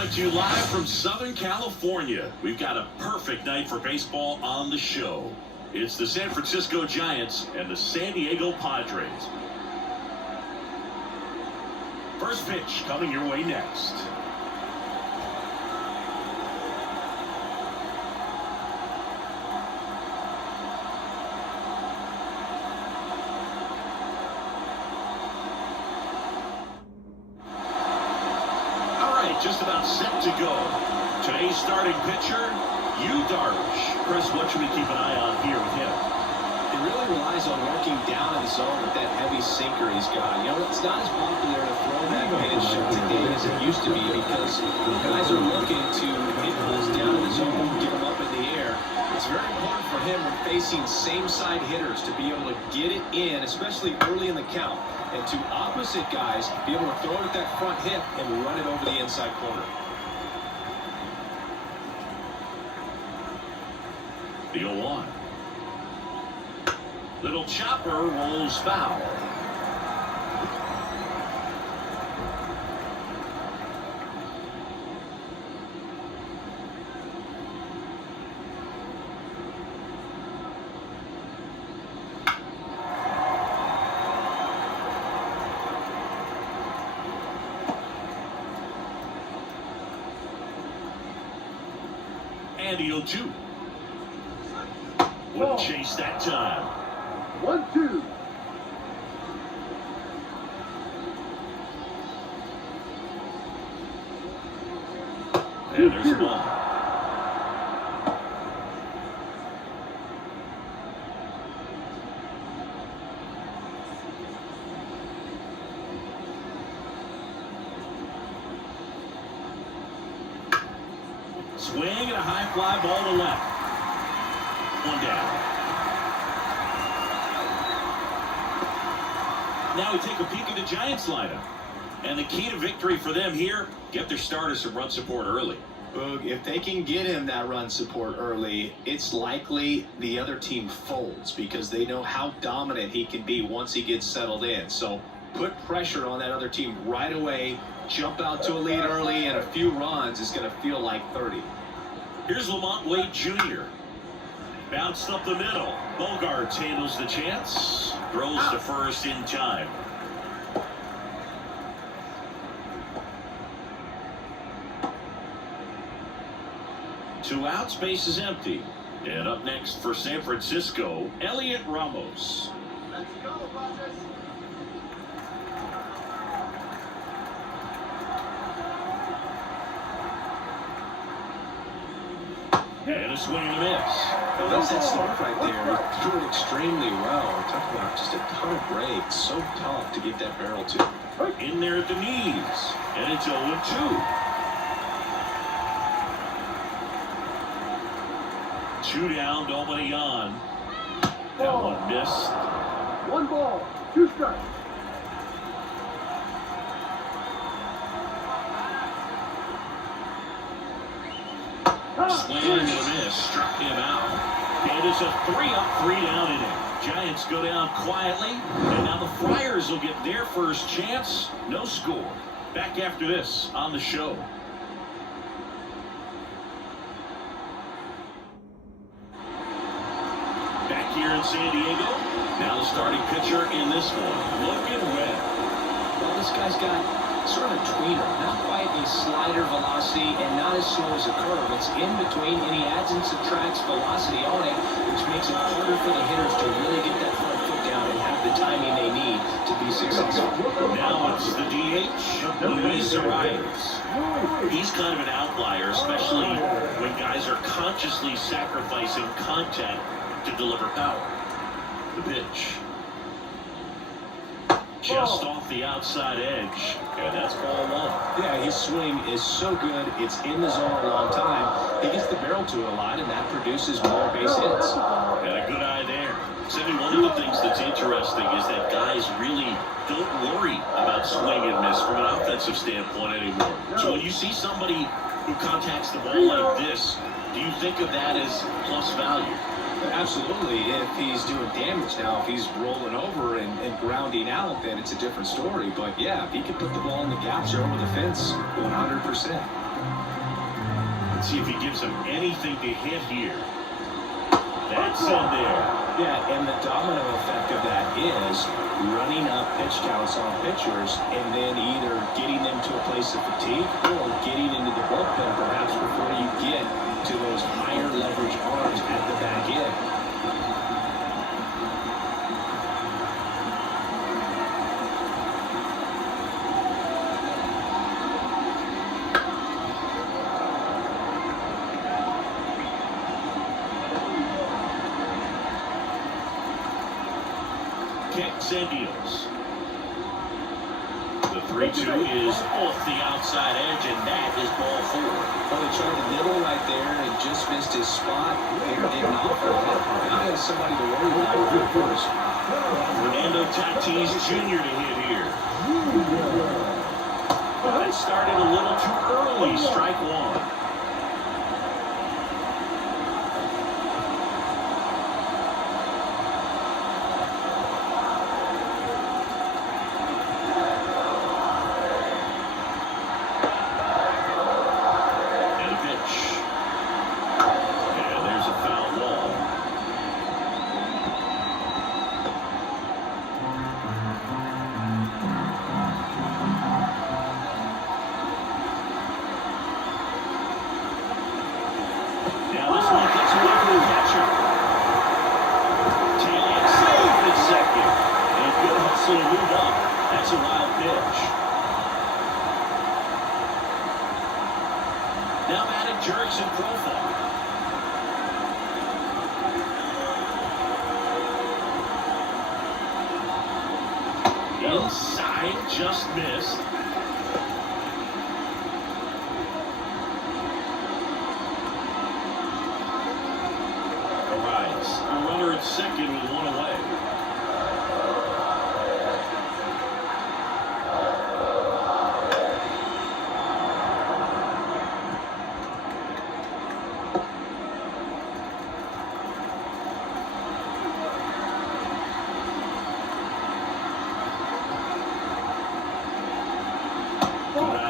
coming to you live from Southern California. We've got a perfect night for baseball on the show. It's the San Francisco Giants and the San Diego Padres. First pitch coming your way next. Just about set to go. Today's starting pitcher, Chris, what should we keep an eye on here with him? He really relies on working down in the zone with that heavy sinker he's got. You know, it's not as popular to throw that pitch today as it used to be because guys are looking to hit balls down in the zone, get them up in the air. It's very important for him when facing same-side hitters to be able to get it in, especially early in the count. And to opposite guys, be able to throw it at that front hip and run it over the inside corner. The 0-1. Little chopper rolls foul. And the 0-2. Wouldn't chase that time. 1-2. And there's the ball. Swing and a high fly ball to left. One down. Now we take a peek at the Giants lineup. And the key to victory for them here, get their starters some run support early. Boog, if they can get him that run support early, it's likely the other team folds because they know how dominant he can be once he gets settled in. So put pressure on that other team right away, jump out to a lead early, and a few runs is going to feel like 30. Here's Lamont Wade Jr. Bounced up the middle. Bogarts handles the chance. Throws to first in time. Two outs, base is empty. And up next for San Francisco, Elliot Ramos. Let's go, Padres. And a swing and a miss. Well, that's that start right there. He's doing extremely well. We're talking about just a ton of breaks. So tough to get that barrel to. In there at the knees. And it's 0-2. 2 down, nobody on. That one missed. 1 ball, 2 strikes. Swing and a miss, struck him out. It is a 3-up, 3-down inning. Giants go down quietly, and now the Friars will get their first chance. No score. Back after this on the show. Back here in San Diego. Now the starting pitcher in this one, Logan Webb. Well, this guy's got sort of a tweener, not quite a slider velocity and not as slow as a curve. It's in between, and he adds and subtracts velocity on it, which makes it harder for the hitters to really get that front foot down and have the timing they need to be successful. Now it's the DH, Luis Arias. He's kind of an outlier, especially when guys are consciously sacrificing contact to deliver power. The pitch. Just off the outside edge, and that's ball 1. Yeah, his swing is so good. It's in the zone a long time. He gets the barrel to it a lot, and that produces more base hits. And a good eye there. Cindy, one of the things that's interesting is that guys really don't worry about swing and miss from an offensive standpoint anymore. So when you see somebody who contacts the ball like this, do you think of that as plus value? Absolutely. If he's doing damage now, if he's rolling over and grounding out, then it's a different story. But yeah, if he can put the ball in the gaps or over the fence, 100%. Let's see if he gives him anything to hit here. That's in there. Yeah, and the domino effect of that is running up pitch counts on pitchers and then either getting them to a place of fatigue or getting into the bullpen perhaps before you get to those higher leverage arms at the back end. Kicks and deals. The 3-2 is off the outside edge, and that is ball 4. Well, he tried to nibble right there and just missed his spot. Didn't offer it. Now he has somebody to worry about with first. Fernando Tatis Jr. to hit here. But it started a little too early. Strike 1. That's a wild pitch. Now batting jerks in profile. Inside, just missed. Arrives. A runner at second with one away.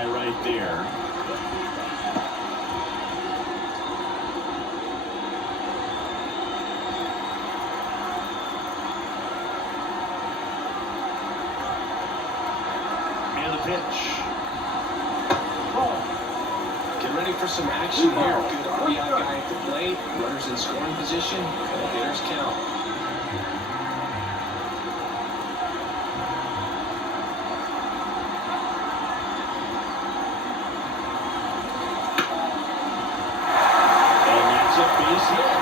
Right there. And the pitch. Get ready for some action here. Good RBI guy at the plate. Runners in scoring position. Hitters count. Base hit.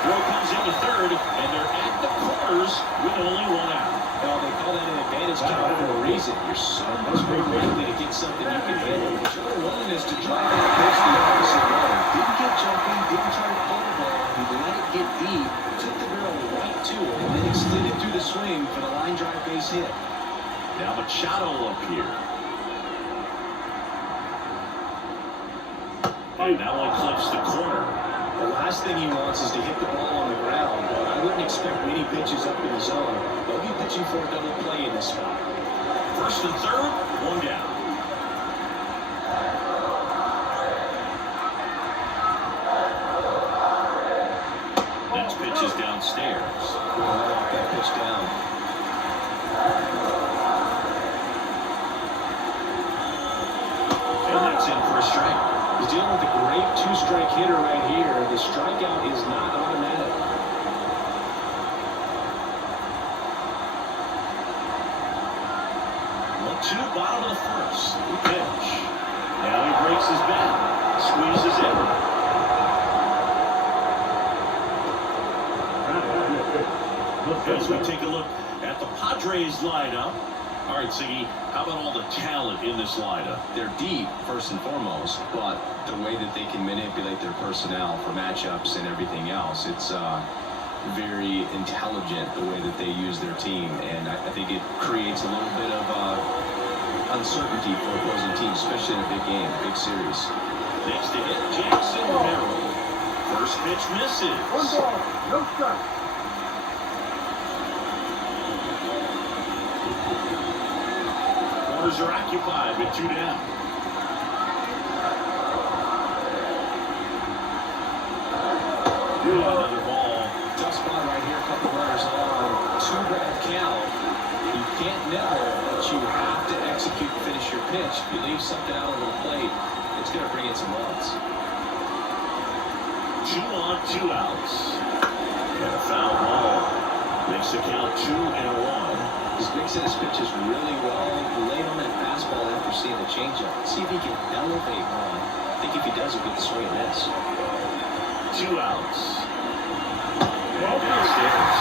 Throw comes into third, and they're at the corners with only one out. Well, they call that an advantage count for a reason. You're so much more likely to get something you can handle. But your willingness to drive that pitch the opposite way. Didn't get jumpy, didn't try to pull the ball. He let it get deep, took the barrel right to it, and then extended through the swing for the line drive base hit. Now Machado up here. And that one clips the corner. The last thing he wants is to hit the ball on the ground, but I wouldn't expect many pitches up in the zone. They'll be pitching for a double play in this spot. First and third, one down. Next pitch is downstairs. We'll let off that pitch down. And that's in for a strike. He's dealing with a great two-strike hitter right here. The strikeout is not automatic. 1-2, bottom of the first. Pitch. Now he breaks his bat. Squeezes in. As we take a look at the Padres lineup. All right, Siggy, how about all the talent in this lineup? They're deep, first and foremost, but the way that they can manipulate their personnel for matchups and everything else, it's very intelligent the way that they use their team, and I think it creates a little bit of uncertainty for opposing teams, especially in a big game, big series. Next to hit, Jackson Merrill. First pitch misses. 1 ball, no strike. Corners are occupied with 2 down. Another ball. Tough spot right here. A couple runners on. Two-grab count. You can't never, but you have to execute and finish your pitch. If you leave something out over the plate, it's going to bring in some runs. 2 on, 2 outs. And a foul ball. Makes the count 2-1. He's mixing his pitches really well. Laid on that fastball after seeing the changeup. See if he can elevate on. I think if he does, he'll get the swing and miss. 2 outs. And downstairs.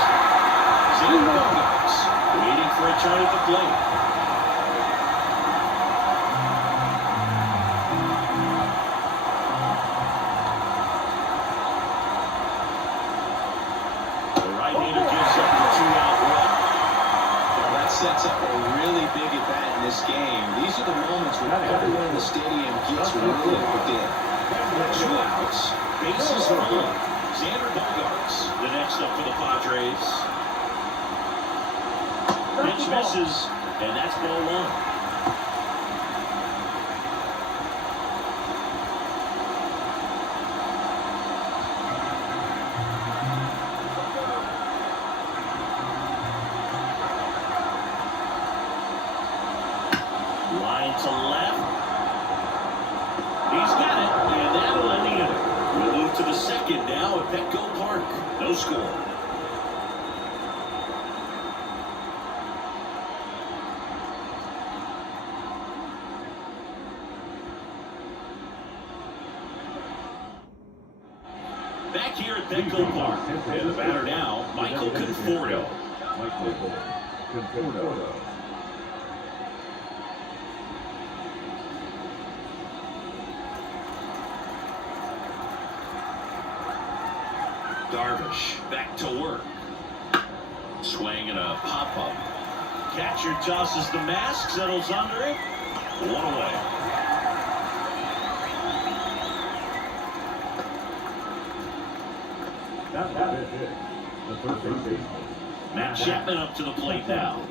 Xander Bogaerts waiting for a turn at the plate. The right-hander gives up the 2-out run. Well, that sets up a really big at-bat in this game. These are the moments when everyone in the stadium gets really hooked in. 2 outs. Bases full. Xander Bogaerts, the next up for the Padres. Pitch misses, and that's ball 1. Line to left. He's got it, and that'll end the inning. We'll move to the second now at Petco Park. No score. Back here at Petco Park. And the batter now, Michael Conforto. Darvish back to work. Swing and a pop-up. Catcher tosses the mask, settles under it. 1 away. Matt Chapman up to the plate now.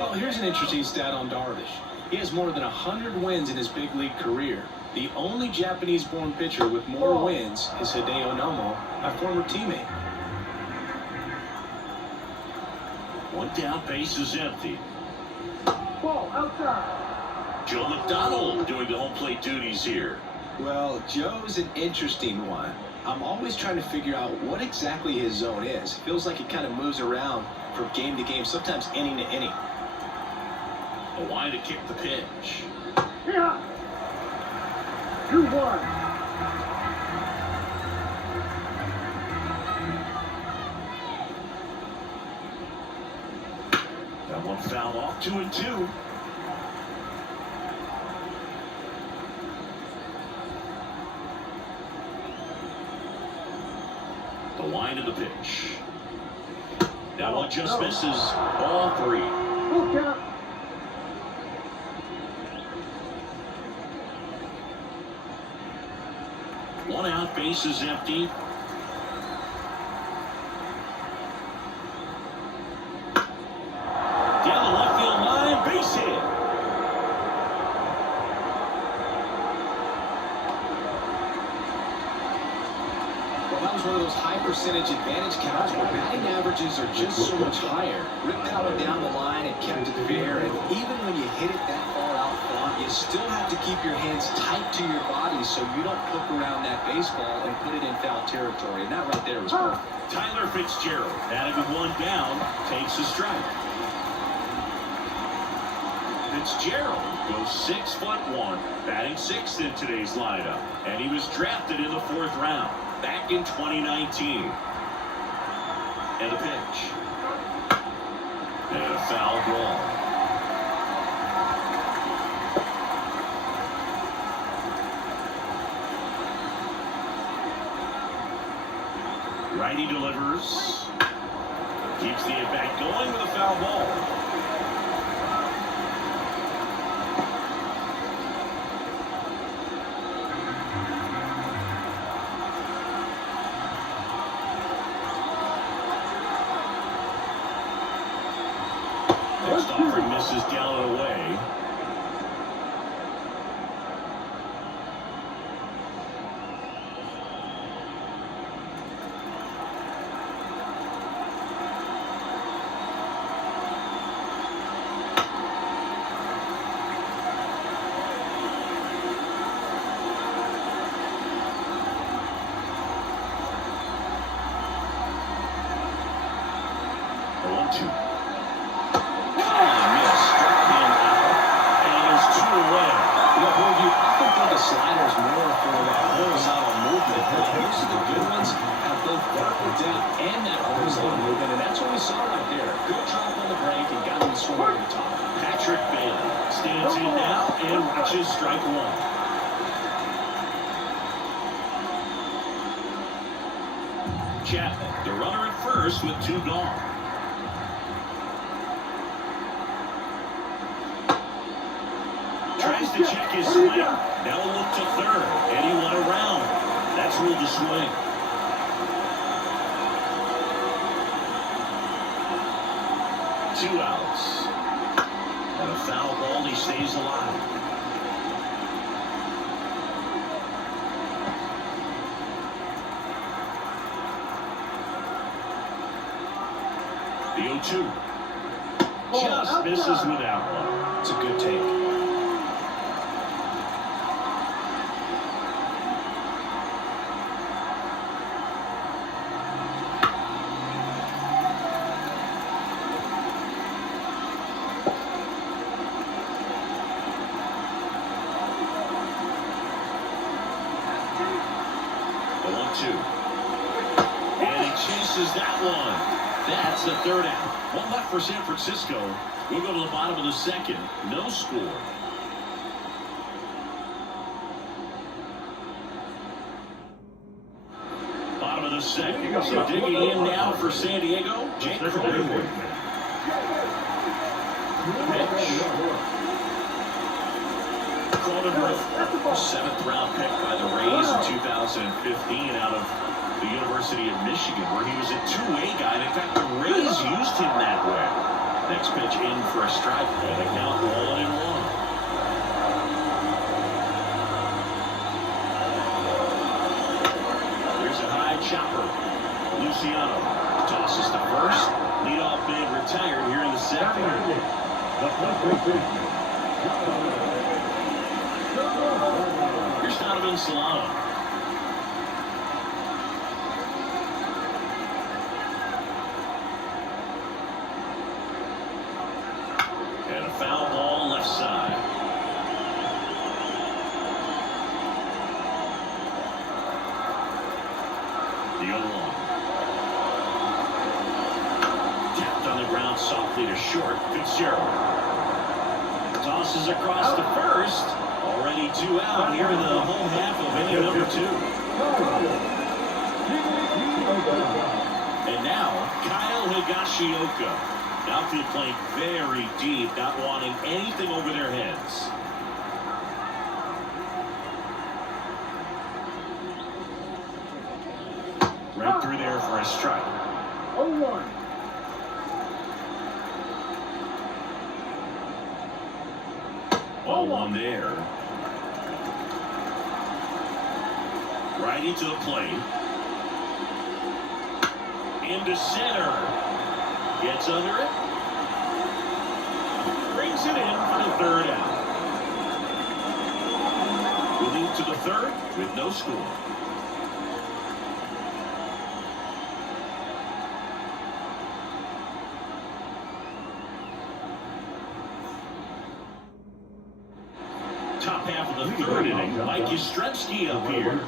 Well, here's an interesting stat on Darvish. He has more than 100 wins in his big league career. The only Japanese-born pitcher with more wins is Hideo Nomo, a former teammate. 1 down, base is empty. Ball outside. Joe McDonald doing the home plate duties here. Well, Joe's an interesting one. I'm always trying to figure out what exactly his zone is. It feels like he kind of moves around from game to game, sometimes inning to inning. A line to kick the pitch. Yeah. 2-1. That one fouled off. 2-2. The line of the pitch. That one just misses. All 3. Full count. One out, base is empty. Down the left field line, base hit. Well, that was one of those high percentage advantage counts where batting averages are just so much higher. Ripped that one down the line and kept it fair. And even when you hit it that far out front, you still have to keep your hands tight to your body so you don't hook around that baseball and put it in foul territory. And that right there was perfect. Tyler Fitzgerald, having 1 down, takes a strike. Fitzgerald goes 6'1", batting 6th in today's lineup, and he was drafted in the 4th round back in 2019. And a pitch. And a foul ball. Righty delivers. Keeps the at-bat going with a foul ball. Next offering misses down and away. Down and that horizontal movement, and that's what we saw right there. Good drop on the break and got him to swing over the top. Patrick Bailey stands in now and watches strike one. Chapman, the runner at first with two gone. Tries to check his swing. Now a look to third, and he went around. That's ruled a swing. Two outs. And a foul ball, he stays alive. The 0-2. Just misses with that one. It's a good take. The 1-2. And he chases that one. That's the third out. One left for San Francisco. We'll go to the bottom of the second. No score. Bottom of the second. So digging in now for San Diego, Jake Cronenworth. Pitch. Cronenworth, seventh round pick by the Rays in 2015 out of the University of Michigan, where he was a two-way guy. And in fact, the Rays used him that way. Next pitch in for a strike, and a count 1-1. Here's a high chopper. Luciano tosses to first. Leadoff man retired here in the second. Here's Donovan Solano. And a foul ball left side. The 0-1. Tapped on the ground softly to short. Fitzgerald tosses across to first. Already two out here in the home half of inning number 2. And now Kyle Higashioka. Outfield playing very deep, not wanting anything over their heads. Right through there for a strike. 0-1. Ball one there. Righty to the plate. Into center. Gets under it. Brings it in for the third out. We move to the third with no score. Top half of the third inning. Mike Yastrzemski up here.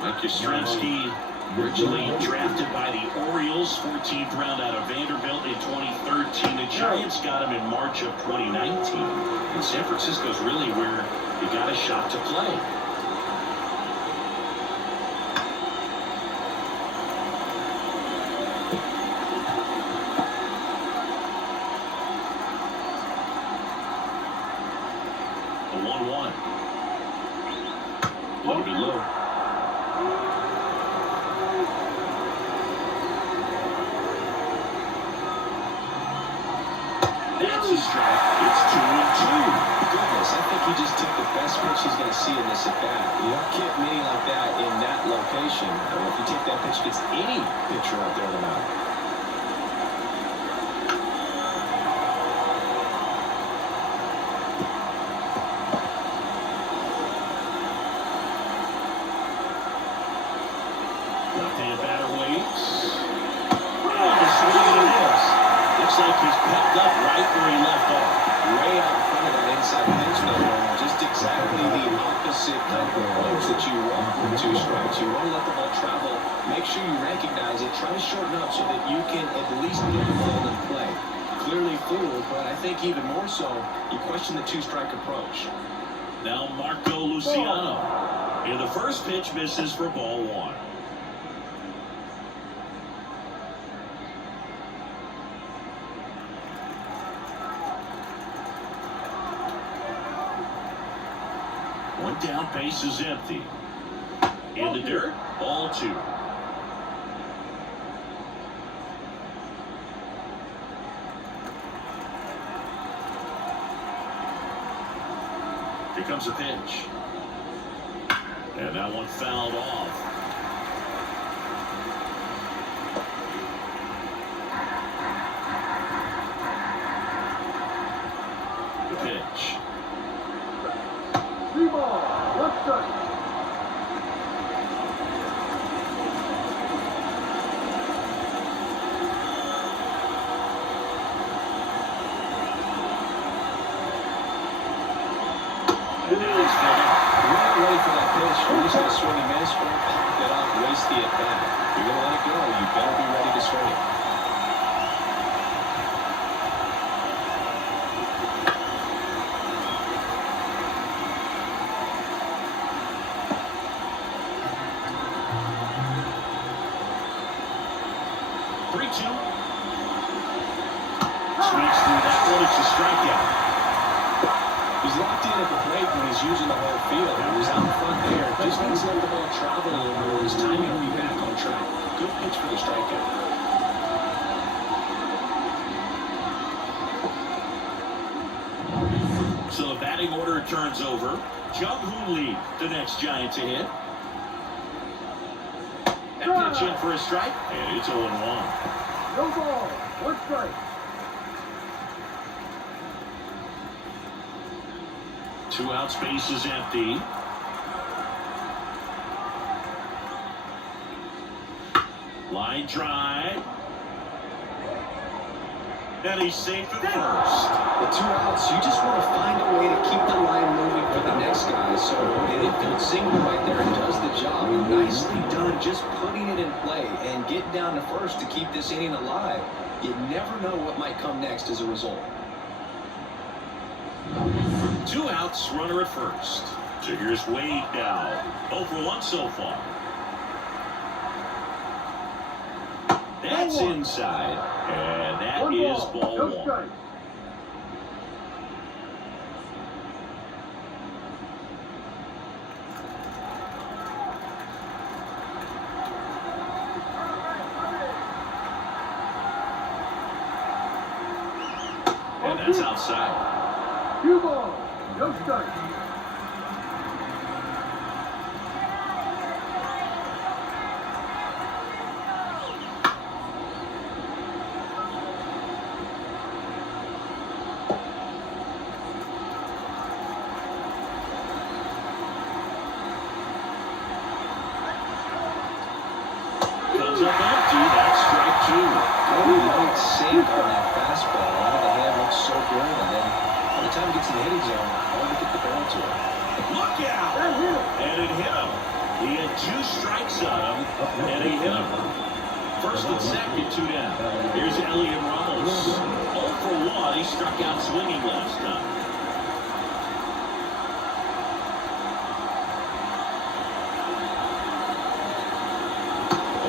Mike Yastrzemski, originally drafted by the Orioles, 14th round out of Vanderbilt in 2013. The Giants got him in March of 2019. And San Francisco's really where he got a shot to play. The 1-1. Loaded low. That's a strike. It's 2-2. Goodness, I think he just took the best pitch he's going to see in this at-bat. You don't get many like that in that location. Or if you take that pitch against any pitcher out there on the mound. Left-hand batter waits. Oh, the swing and a miss. Looks like he's picked up right where he left off. Way out in front of that inside pitch, though. Just exactly the opposite kind of approach that you want with two strikes. You want to let the ball travel. Make sure you recognize it. Try to shorten up so that you can at least get the ball in play. Clearly fooled, but I think even more so, you question the two-strike approach. Now Marco Luciano. And the first pitch misses for ball one. One down, base is empty. In the dirt, ball two. Here comes a pitch. And that one fouled off. The pitch. 3 ball, 1 strike. And now it's filled up. Not ready for that pitch. You're just going to swing and miss or pop it up, waste the at-bat. You're going to let it go. You better be ready to swing it. Swings through that one. It's a strikeout. He's locked in at the plate when he's using the whole field. He was out in front there. Just needs to let the ball travel a little more. His timing will be back on track. Good pitch for the strikeout. So the batting order turns over. Jung Hoo Lee, the next Giant to hit. That pitch in for a strike, and it's 0-1. No ball, 1 strike. 2 outs, base is empty. Line drive. And he's safe at first. The 2 outs, you just want to find a way to keep the line moving for the next guy. So an infield single right there does the job. Nicely done, just putting it in play and getting down to first to keep this inning alive. You never know what might come next as a result. 2 outs, runner at first. So here's Wade now. 0 for 1 so far. That's inside. And that 1 is ball, ball no 1. strike. And that's outside. 2 balls, no strike. Comes up empty. That's strike 2. Really light sink on that fastball. The hand looks so good, and then by the time it gets in the hitting zone, hard to get the barrel to it. Look out! That hit him. And it hit him. He had 2 strikes on him, and he hit him. First and second, 2 down. Here's Elliot Ramos. 0 for 1. He struck out swinging last time.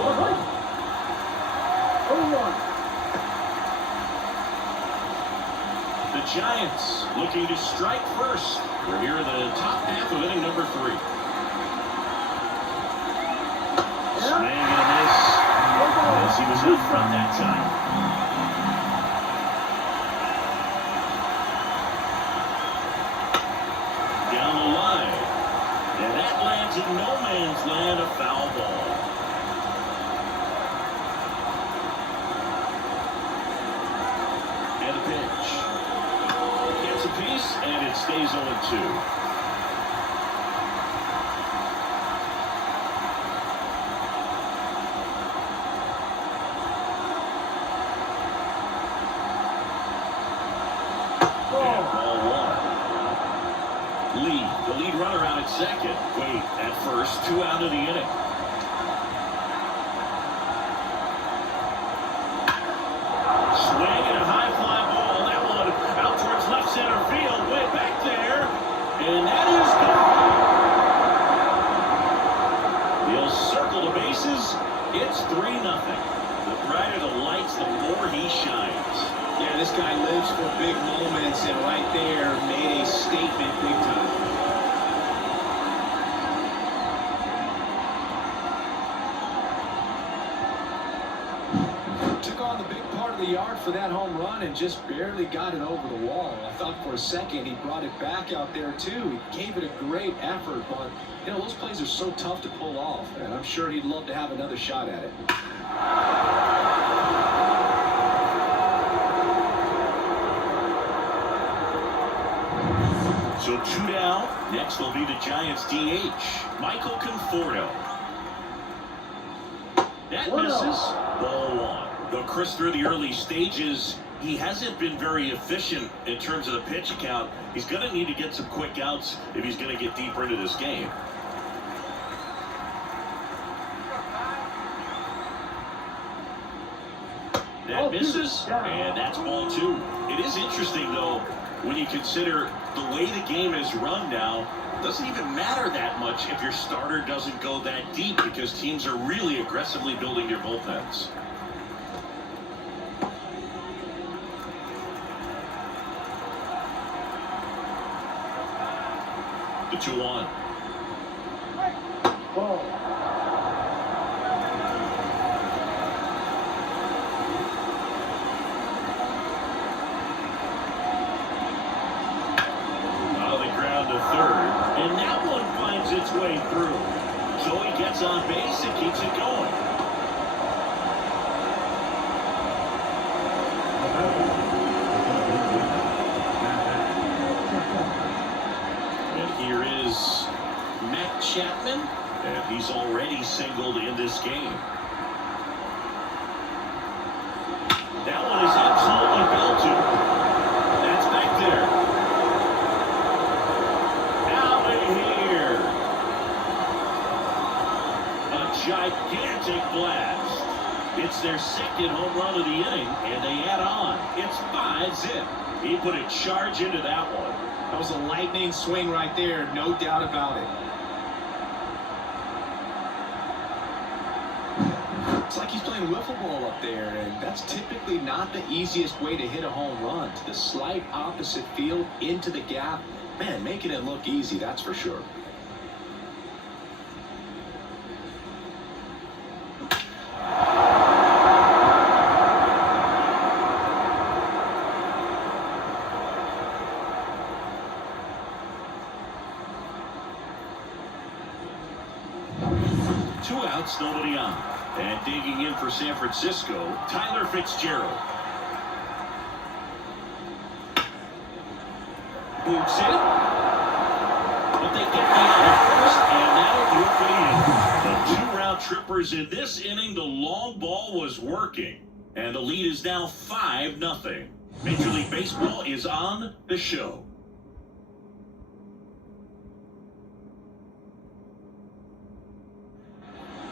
All right. 0-1. The Giants looking to strike first. We're here in the top half of inning number 3. Swing and a miss. As he was in front that time. Down the line. And that lands in no man's land, a foul ball. And a pitch. Gets a piece, and it stays 0-2. And ball one. Lee, the lead runner out at second. Wait, at first, 2 out of the inning. Swing and a high fly ball. That one out towards left center field. Way back there. And that is gone. He'll circle the bases. It's 3-0. The brighter the lights, the more he shines. Yeah, this guy lives for big moments, and right there made a statement big time. Took on the big part of the yard for that home run and just barely got it over the wall. I thought for a second he brought it back out there too. He gave it a great effort, but you know, those plays are so tough to pull off, and I'm sure he'd love to have another shot at it. So 2 down. Next will be the Giants DH, Michael Conforto. That misses. Ball one. Though Chris, through the early stages, he hasn't been very efficient in terms of the pitch count. He's going to need to get some quick outs if he's going to get deeper into this game. That misses, and that's ball two. It is interesting, though, when you consider the way the game is run now. It doesn't even matter that much if your starter doesn't go that deep, because teams are really aggressively building their bullpens. The 2-1. Ball. Third, and that one finds its way through. So he gets on base and keeps it going. And here is Matt Chapman, and he's already singled in this game. That one is absolutely belted. That's back there. Gigantic blast. It's their second home run of the inning, and they add on. It's 5-zip. He put a charge into that one. That was a lightning swing right there, no doubt about it. It's like he's playing wiffle ball up there, and that's typically not the easiest way to hit a home run. To the slight opposite field, into the gap. Man, making it look easy, that's for sure. Two outs, nobody on. And digging in for San Francisco, Tyler Fitzgerald. Boots it. But they get the out first, and that'll do it for the inning. The 2 round trippers in this inning. The long ball was working. And the lead is now 5-0. Major League Baseball is on the show.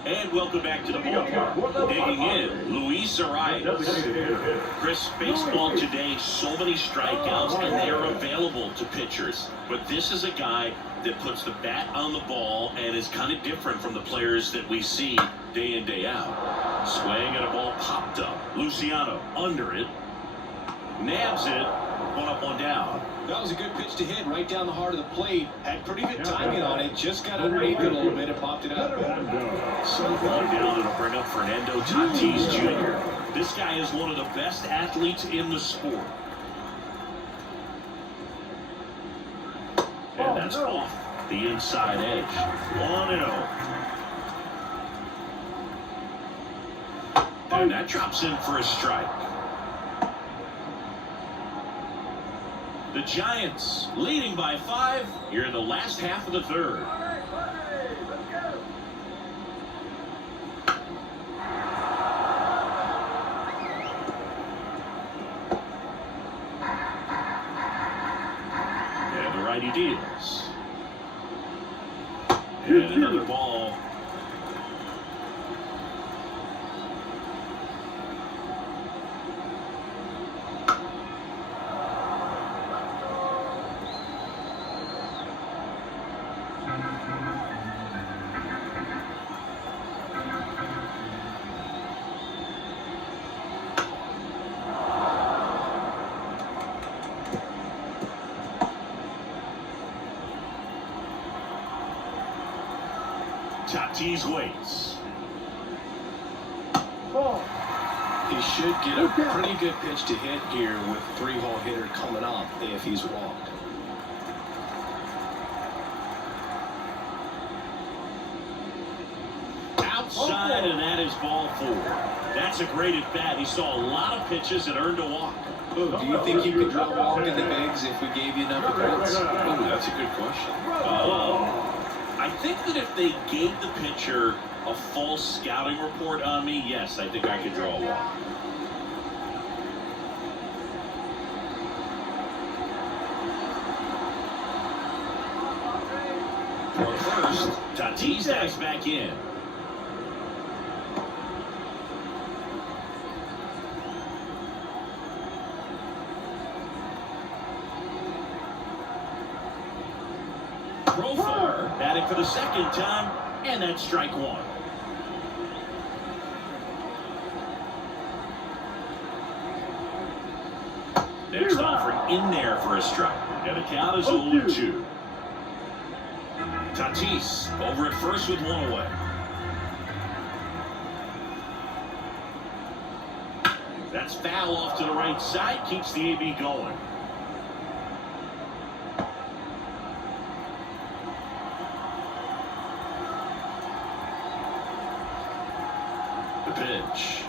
And welcome back to the ballpark. Digging in, Luis Arias. Chris, baseball today, so many strikeouts, and they're available to pitchers. But this is a guy that puts the bat on the ball and is kind of different from the players that we see day in, day out. Swing and a ball popped up. Luciano under it. Nabs it. 1 up, 1 down. That was a good pitch to hit right down the heart of the plate. Had pretty good timing on it. Just got underneath it a little bit and popped it up. So 1 down, it'll bring up Fernando Tatis Jr. This guy is one of the best athletes in the sport. And that's off the inside edge. 1-0. And that drops in for a strike. The Giants leading by 5 here in the last half of the third. righty deals. And another ball. Tatis waits. Ball. He should get a pretty good pitch to hit here with 3-hole hitter coming up if he's walked. Outside, and that is ball 4. That's a great at bat. He saw a lot of pitches and earned a walk. Oh, do you think you could draw a walk in the bigs if we gave you enough points? Oh, that's a good question. I think that if they gave the pitcher a full scouting report on me, yes, I think I could draw a walk. For first, Tatis dives back in. Profar batting for the second time, and that's strike 1. Next offering in there for a strike, and the count is 0-2. Tatis over at first with 1 away. That's foul off to the right side, keeps the AB going. Pitch.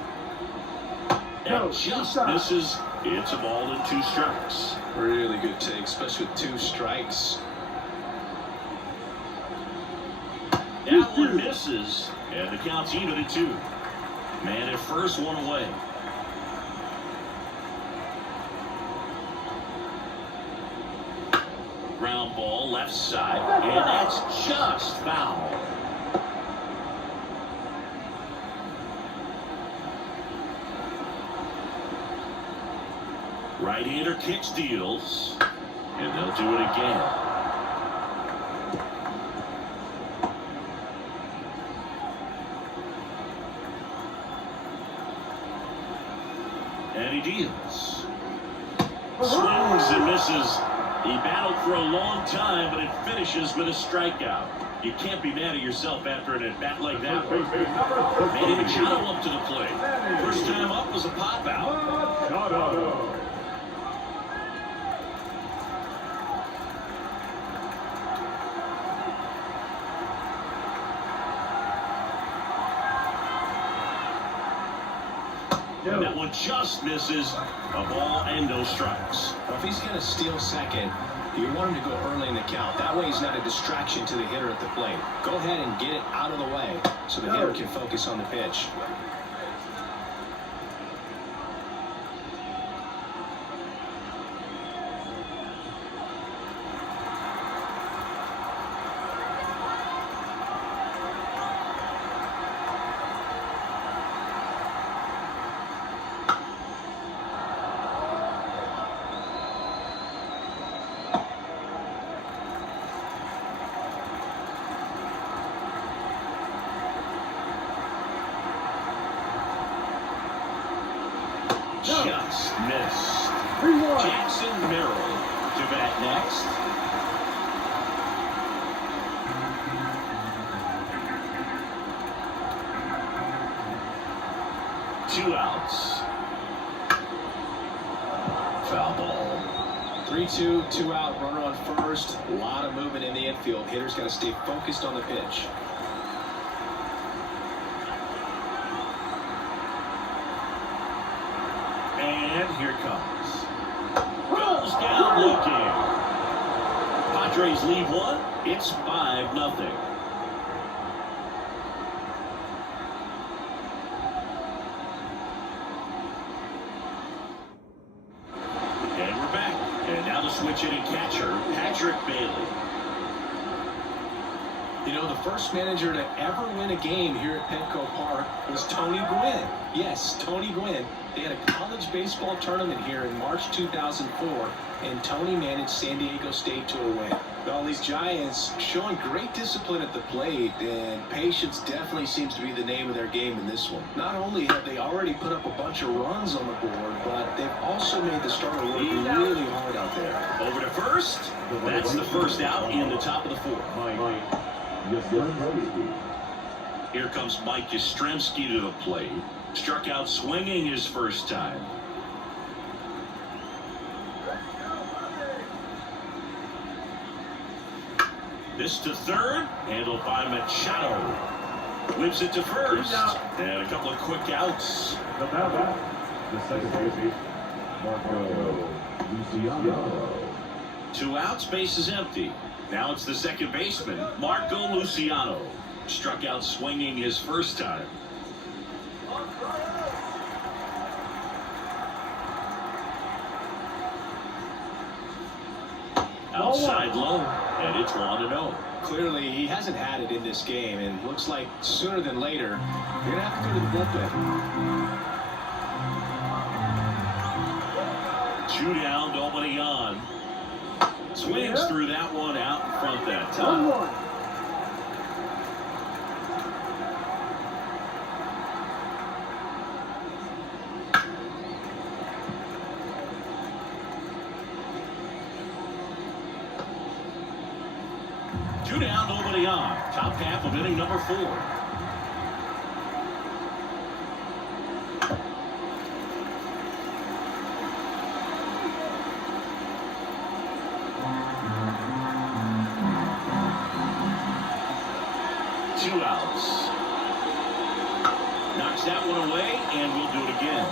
And just misses. It's a ball and 2 strikes. Really good take, especially with 2 strikes. That one misses, and the count's even at 2. Man at first, 1 away. Ground ball left side, and that's just foul. Right-hander kicks, deals, and they'll do it again. And he deals. Swings and misses. He battled for a long time, but it finishes with a strikeout. You can't be mad at yourself after an at-bat like that one. Manny Machado up to the plate. First time up was a pop-out. And that one just misses. A ball and no strikes. Well, if he's going to steal second, you want him to go early in the count. That way he's not a distraction to the hitter at the plate. Go ahead and get it out of the way so the hitter can focus on the pitch. Just missed. Jackson Merrill to bat next. Two outs. Foul ball. 3-2, 2 out, runner on first. A lot of movement in the infield. Hitter's got to stay focused on the pitch. And here it comes. Goes down looking. Padres lead 1. It's 5-0. And we're back. And now to switch in and catcher, Patrick Bailey. You know, the first manager to ever win a game here at Petco Park was Tony Gwynn. Yes, Tony Gwynn. They had a college baseball tournament here in March 2004, and Tony managed San Diego State to a win. Well, these Giants showing great discipline at the plate, and patience definitely seems to be the name of their game in this one. Not only have they already put up a bunch of runs on the board, but they've also made the starter work really hard out there. Over to first. That's the first out in the top of the fourth. Here comes Mike Yastrzemski to the plate. Struck out swinging his first time. This to third, handled by Machado. Whips it to first, and a couple of quick outs. The second baseman, Marco Luciano. 2 outs, base is empty. Now it's the second baseman, Marco Luciano. Struck out swinging his first time. Outside low, and it's 1-0. Clearly, he hasn't had it in this game, and looks like sooner than later, you're going to have to go to the bullpen. 2 down, nobody on. Swings through that one out in front that time. 1-1. Two down, nobody on. Top half of inning number 4. Two outs. Knocks that one away, and we'll do it again.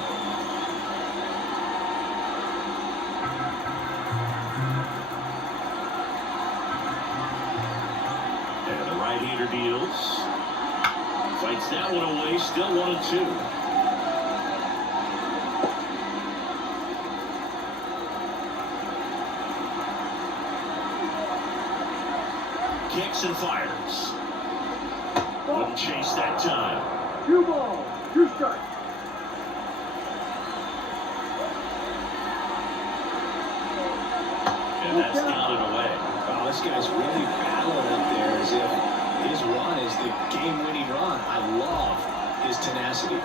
And the right-hander deals. Fights that one away, still 1-2. Kicks and fires. Wouldn't chase that time. 2 balls, 2 strikes. And that's down and away. Wow, this guy's really battling up there as if his run is the game-winning run. I love his tenacity.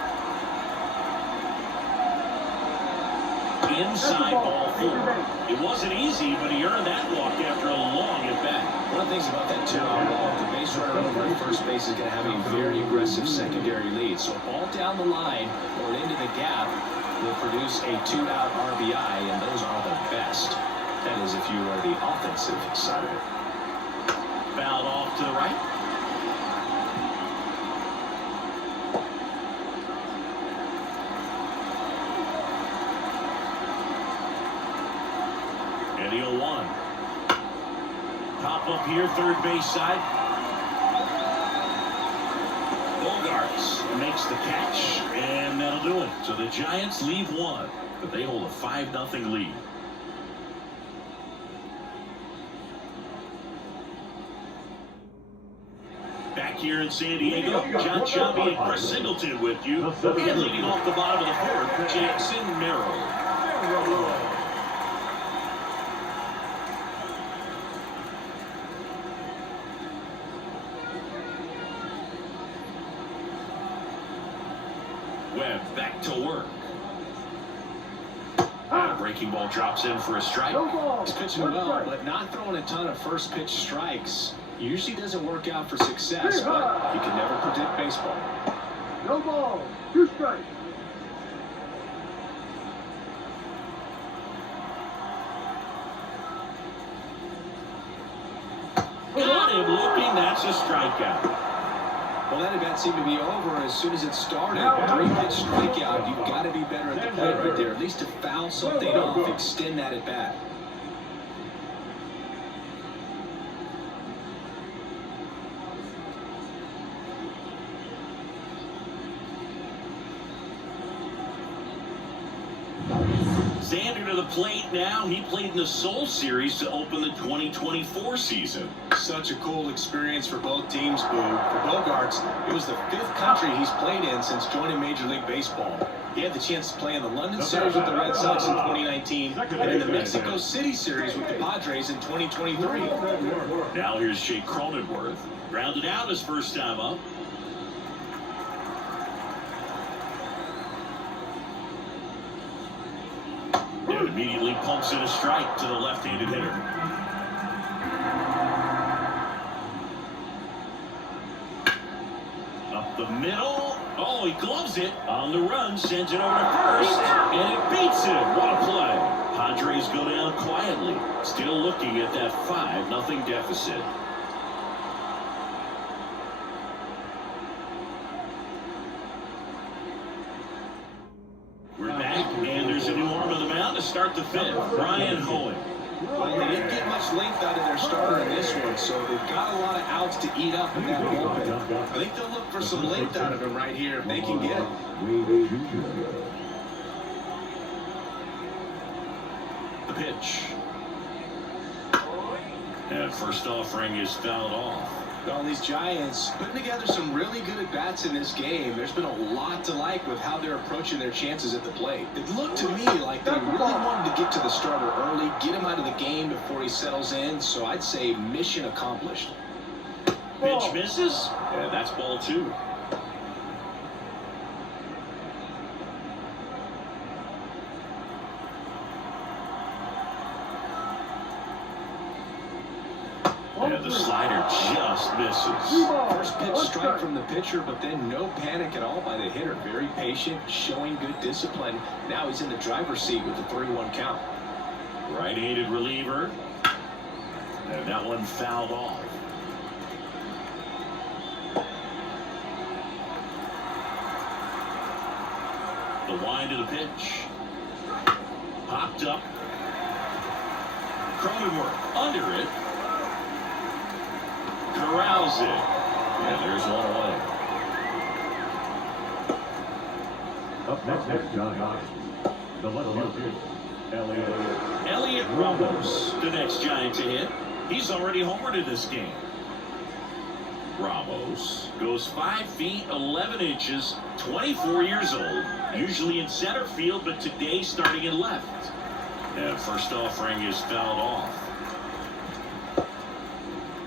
Inside ball 4. It wasn't easy, but he earned that walk after a long at-bat. One of the things about that two-out walk, the base runner over at first base is going to have a very aggressive secondary lead. So a ball down the line or into the gap will produce a 2-out RBI, and those are the best. That is if you are the offensive side of it. Fouled off to the right. And the 0-1. Pop up here, third base side. Bogarts makes the catch, and that'll do it. So the Giants leave 1, but they hold a 5-0 lead. Back here in San Diego, John Shelby and Chris Singleton with you. And leading off the bottom of the 4th, Jackson Merrill. Webb back to work. And a breaking ball drops in for a strike. No ball. He's pitching well, but not throwing a ton of first pitch strikes. Usually doesn't work out for success, but you can never predict baseball. No ball, 2 strikes. Got him looking, that's a strikeout. Well, that event seemed to be over as soon as it started. 3-pitch strikeout. You've got to be better at the plate right there. At least to foul something off, extend that at bat. Xander to the plate now. He played in the Seoul Series to open the 2024 season. Such a cool experience for both teams, Boo. For Bogaerts, it was the 5th country he's played in since joining Major League Baseball. He had the chance to play in the London Series with the Red Sox in 2019 and in the Mexico City Series with the Padres in 2023. Now here's Jake Cronenworth. Grounded out his first time up. And immediately pumps in a strike to the left-handed hitter. Up the middle. Oh, he gloves it. On the run, sends it over to first. And it beats him. What a play. Padres go down quietly. Still looking at that 5-0 deficit. We're back, and there's a new arm of the mound to start the 5th. Brian Hohen. Well, they didn't get much length out of their starter in this one, so they've got a lot of outs to eat up in that bullpen. I think they'll look for some length out of him right here if they can get it. The pitch. And first offering is fouled off. Well, these Giants putting together some really good at-bats in this game. There's been a lot to like with how they're approaching their chances at the plate. It looked to me like they really wanted to get to the starter early, get him out of the game before he settles in, so I'd say mission accomplished. Pitch misses, and that's ball 2. And the slider just misses. First pitch strike from the pitcher, but then no panic at all by the hitter. Very patient, showing good discipline. Now he's in the driver's seat with the 3-1 count. Right-handed reliever. And that one fouled off. The wind of the pitch. Popped up. Cronenworth under it. Corrals it. And there's one away. Up next, Giants. The left fielder, Elliot Ramos, the next Giant to hit. He's already homered in this game. Ramos goes 5 feet 11 inches, 24 years old, usually in center field, but today starting in left. And first offering is fouled off.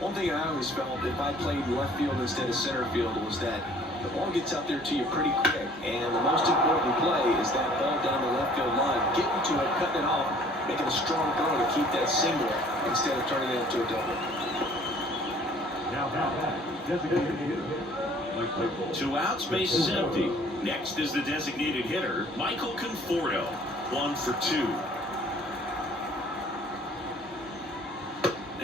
One thing I always felt if I played left field instead of center field was that the ball gets out there to you pretty quick, and the most important play is that ball down the left field line, getting to it, cutting it off, making a strong throw to keep that single instead of turning it into a double. designated hitter. 2 outs, base is empty. Next is the designated hitter, Michael Conforto. 1 for 2.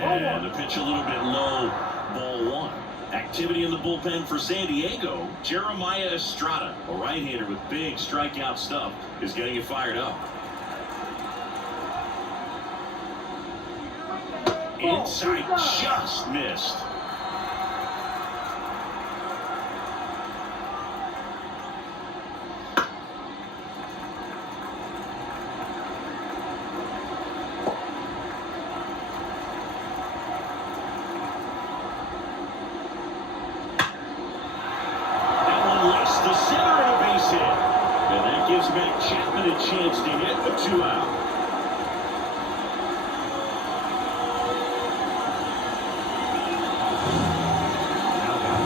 And the pitch a little bit low, ball 1. Activity in the bullpen for San Diego. Jeremiah Estrada, a right-hander with big strikeout stuff, is getting it fired up. Inside, just missed. Chapman a chance to hit for 2 out.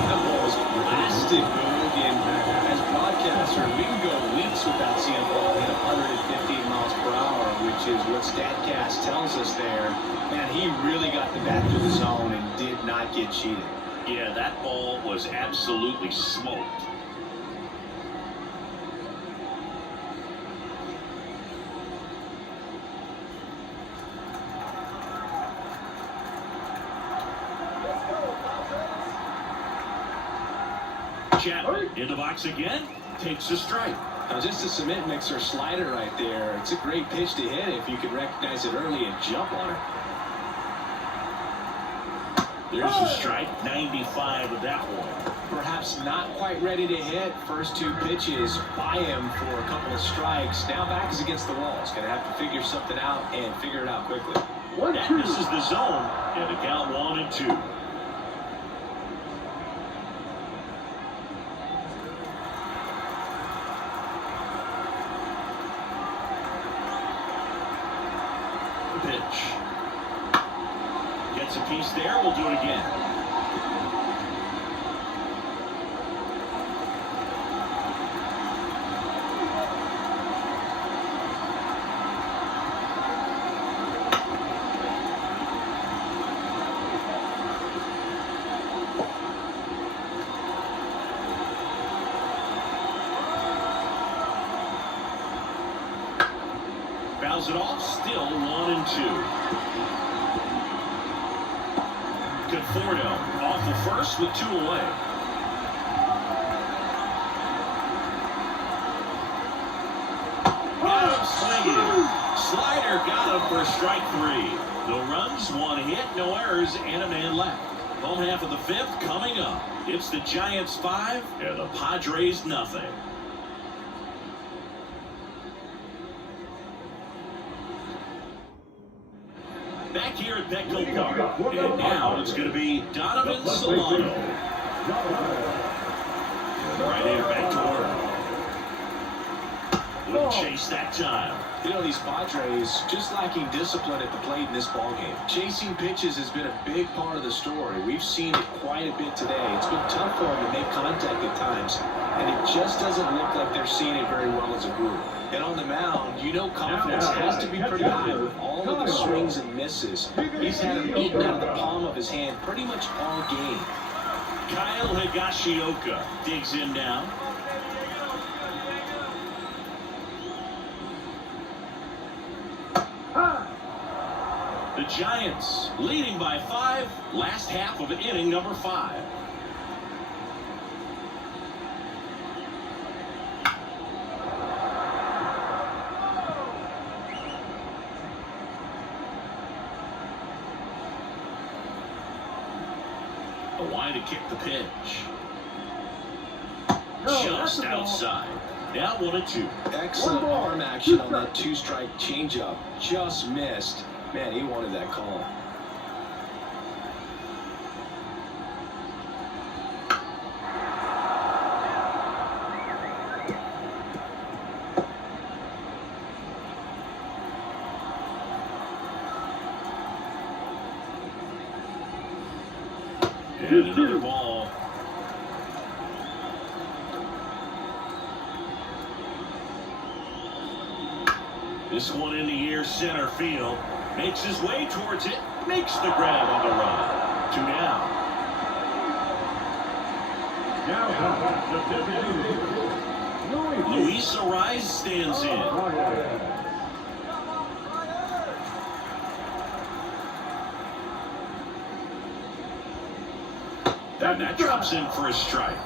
That ball was blasted, Boog, and as broadcaster, we can go weeks without seeing a ball hit 115 miles per hour, which is what StatCast tells us there. Man, he really got the bat through the zone and did not get cheated. Yeah, that ball was absolutely smoked. Chapman in the box again, takes a strike. Now just a cement mixer slider right there. It's a great pitch to hit if you can recognize it early and jump on it. There's a strike, 95 of that one. Perhaps not quite ready to hit. First two pitches by him for a couple of strikes. Now back is against the wall. He's going to have to figure something out and figure it out quickly. That misses the zone, and a count 1-2. Pitch. Gets a piece there. We'll do it again. Fouls it off. Still 1-2. Conforto off the first with 2 away. Got him swinging. Slider got him for strike 3. No runs, 1 hit, no errors, and a man left. Home half of the 5th coming up. It's the Giants 5 and the Padres nothing. Back here at Petco Park. And now it's going to be Donovan Solano. Right-hander back to work. Wouldn't chase that time. You know, these Padres just lacking discipline at the plate in this ballgame. Chasing pitches has been a big part of the story. We've seen it quite a bit today. It's been tough for them to make contact at times, and it just doesn't look like they're seeing it very well as a group. And on the mound, you know confidence has to be pretty high with all of the swings and misses. He's had them eaten out of the palm of his hand pretty much all game. Kyle Higashioka digs in now. The Giants leading by 5, last half of inning number 5. The line to kick the pitch. Just outside. Now 1-2. Excellent arm action on that 2-strike changeup. Just missed. Man, he wanted that call. And another ball. This one in the air, center field. Makes his way towards it. Makes the grab on the run. 2 down. Luis Ariz stands in. And that drops in for a strike.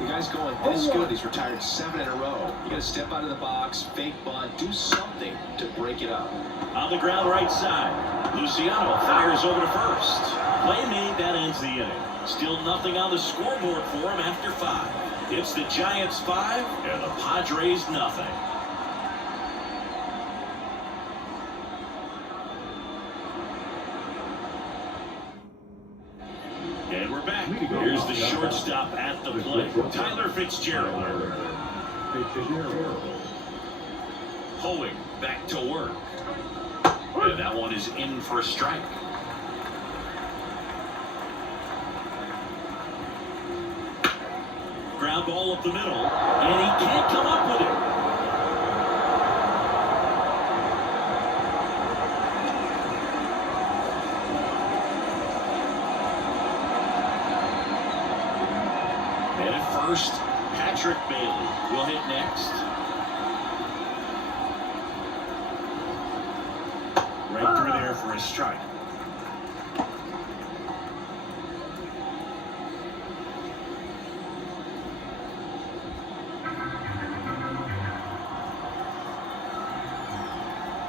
The guy's going this good. He's retired 7 in a row. You got to step out of the box, fake bunt, do something to break it up. On the ground right side, Luciano fires over to first. Play made, that ends the inning. Still nothing on the scoreboard for him after 5. It's the Giants 5 and the Padres nothing. And we're back. Here's the shortstop at the plate, Tyler Fitzgerald. Hoeing back to work. And that one is in for a strike. Ground ball up the middle, and he can't come up with it. And at first, Patrick Bailey will hit next. Right through there for a strike.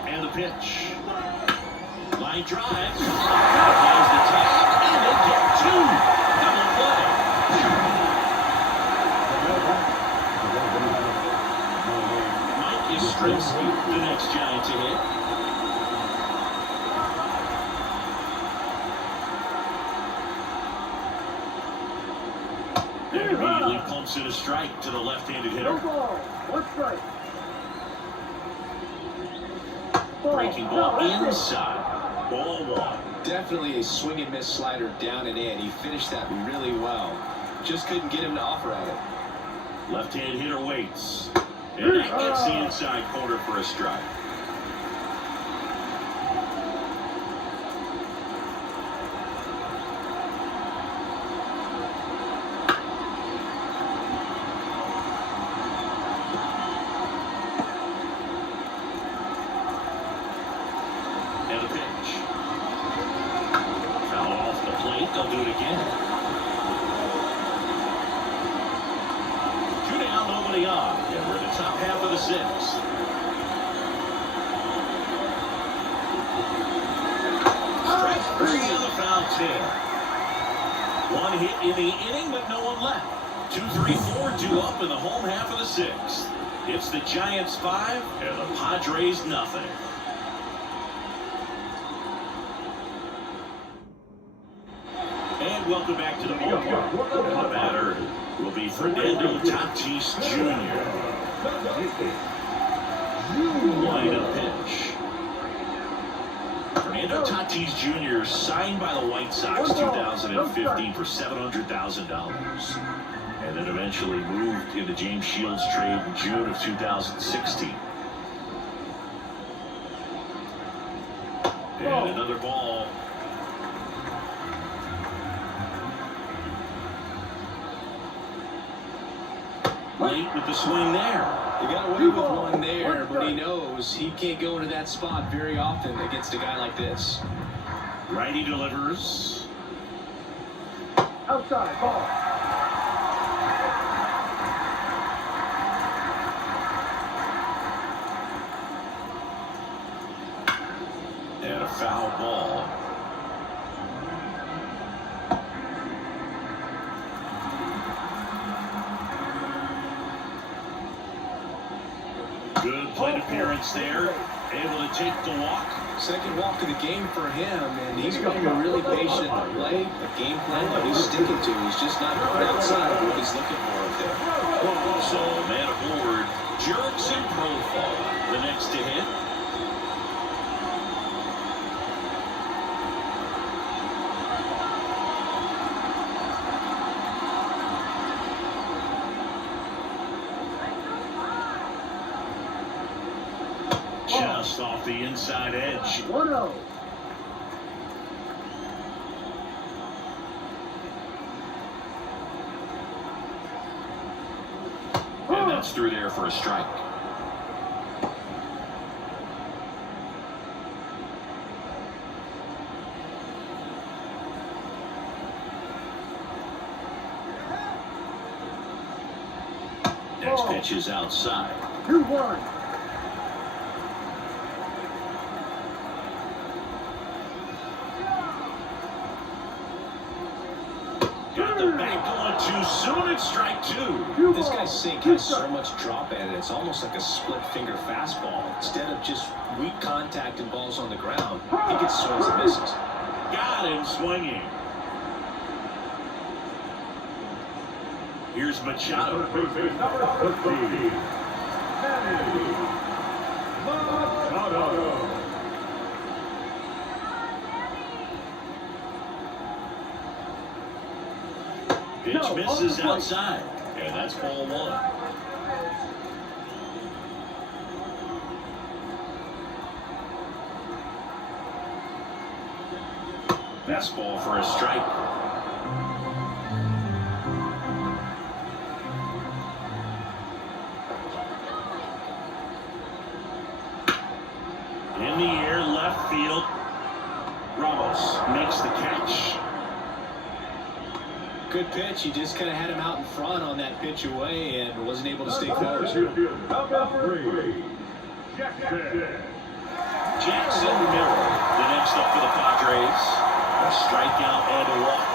And the pitch. Line drive. Applies the tag, and they get 2. Trubisky, the next Giant to hit. And immediately pumps in a strike to the left-handed hitter. One strike. Breaking ball inside. Ball one. Definitely a swing and miss slider down and in. He finished that really well. Just couldn't get him to offer at it. Left-hand hitter waits. And that gets the inside corner for a strike. And a pitch. Foul off the plate. They'll do it again. Two down, nobody on. And we're in the top half of the sixth. Strike three on the foul tip. One hit in the inning, but no one left. 2-3-4, 2 up in the home half of the sixth. It's the Giants 5 and the Padres nothing. And welcome back to the ballpark. The batter will be Fernando Tatis Jr. Line up pitch. Fernando Tatis Jr. signed by the White Sox 2015 for $700,000. And then eventually moved into James Shields' trade in June of 2016. And another ball. Late with the swing there. He got away with one there, but he knows he can't go into that spot very often against a guy like this. Righty delivers. Outside ball. And a foul ball. Good plate appearance there. Able to take the walk. Second walk of the game for him, and he's being really patient at the plate. The game plan that he's sticking to. He's just not going outside of what he's looking for up there. So man aboard, jerks and profile. The next to hit. Just off the inside edge. 1-0. And that's through there for a strike. Next pitch is outside. 2-1. Got the back going too soon. It's strike two. This guy's sink has so much drop in it. It's almost like a split finger fastball. Instead of just weak contact and balls on the ground, he gets swings and misses. Got him swinging. Here's Machado. Number 15. Machado. Pitch misses outside. And that's ball one. Fastball for a strike. In the air, left field. Ramos makes the catch. Good pitch. He just kind of had him out in front on that pitch away and wasn't able to stay close. Number 3. Jackson Miller, the next up for the Padres. A strikeout and a walk.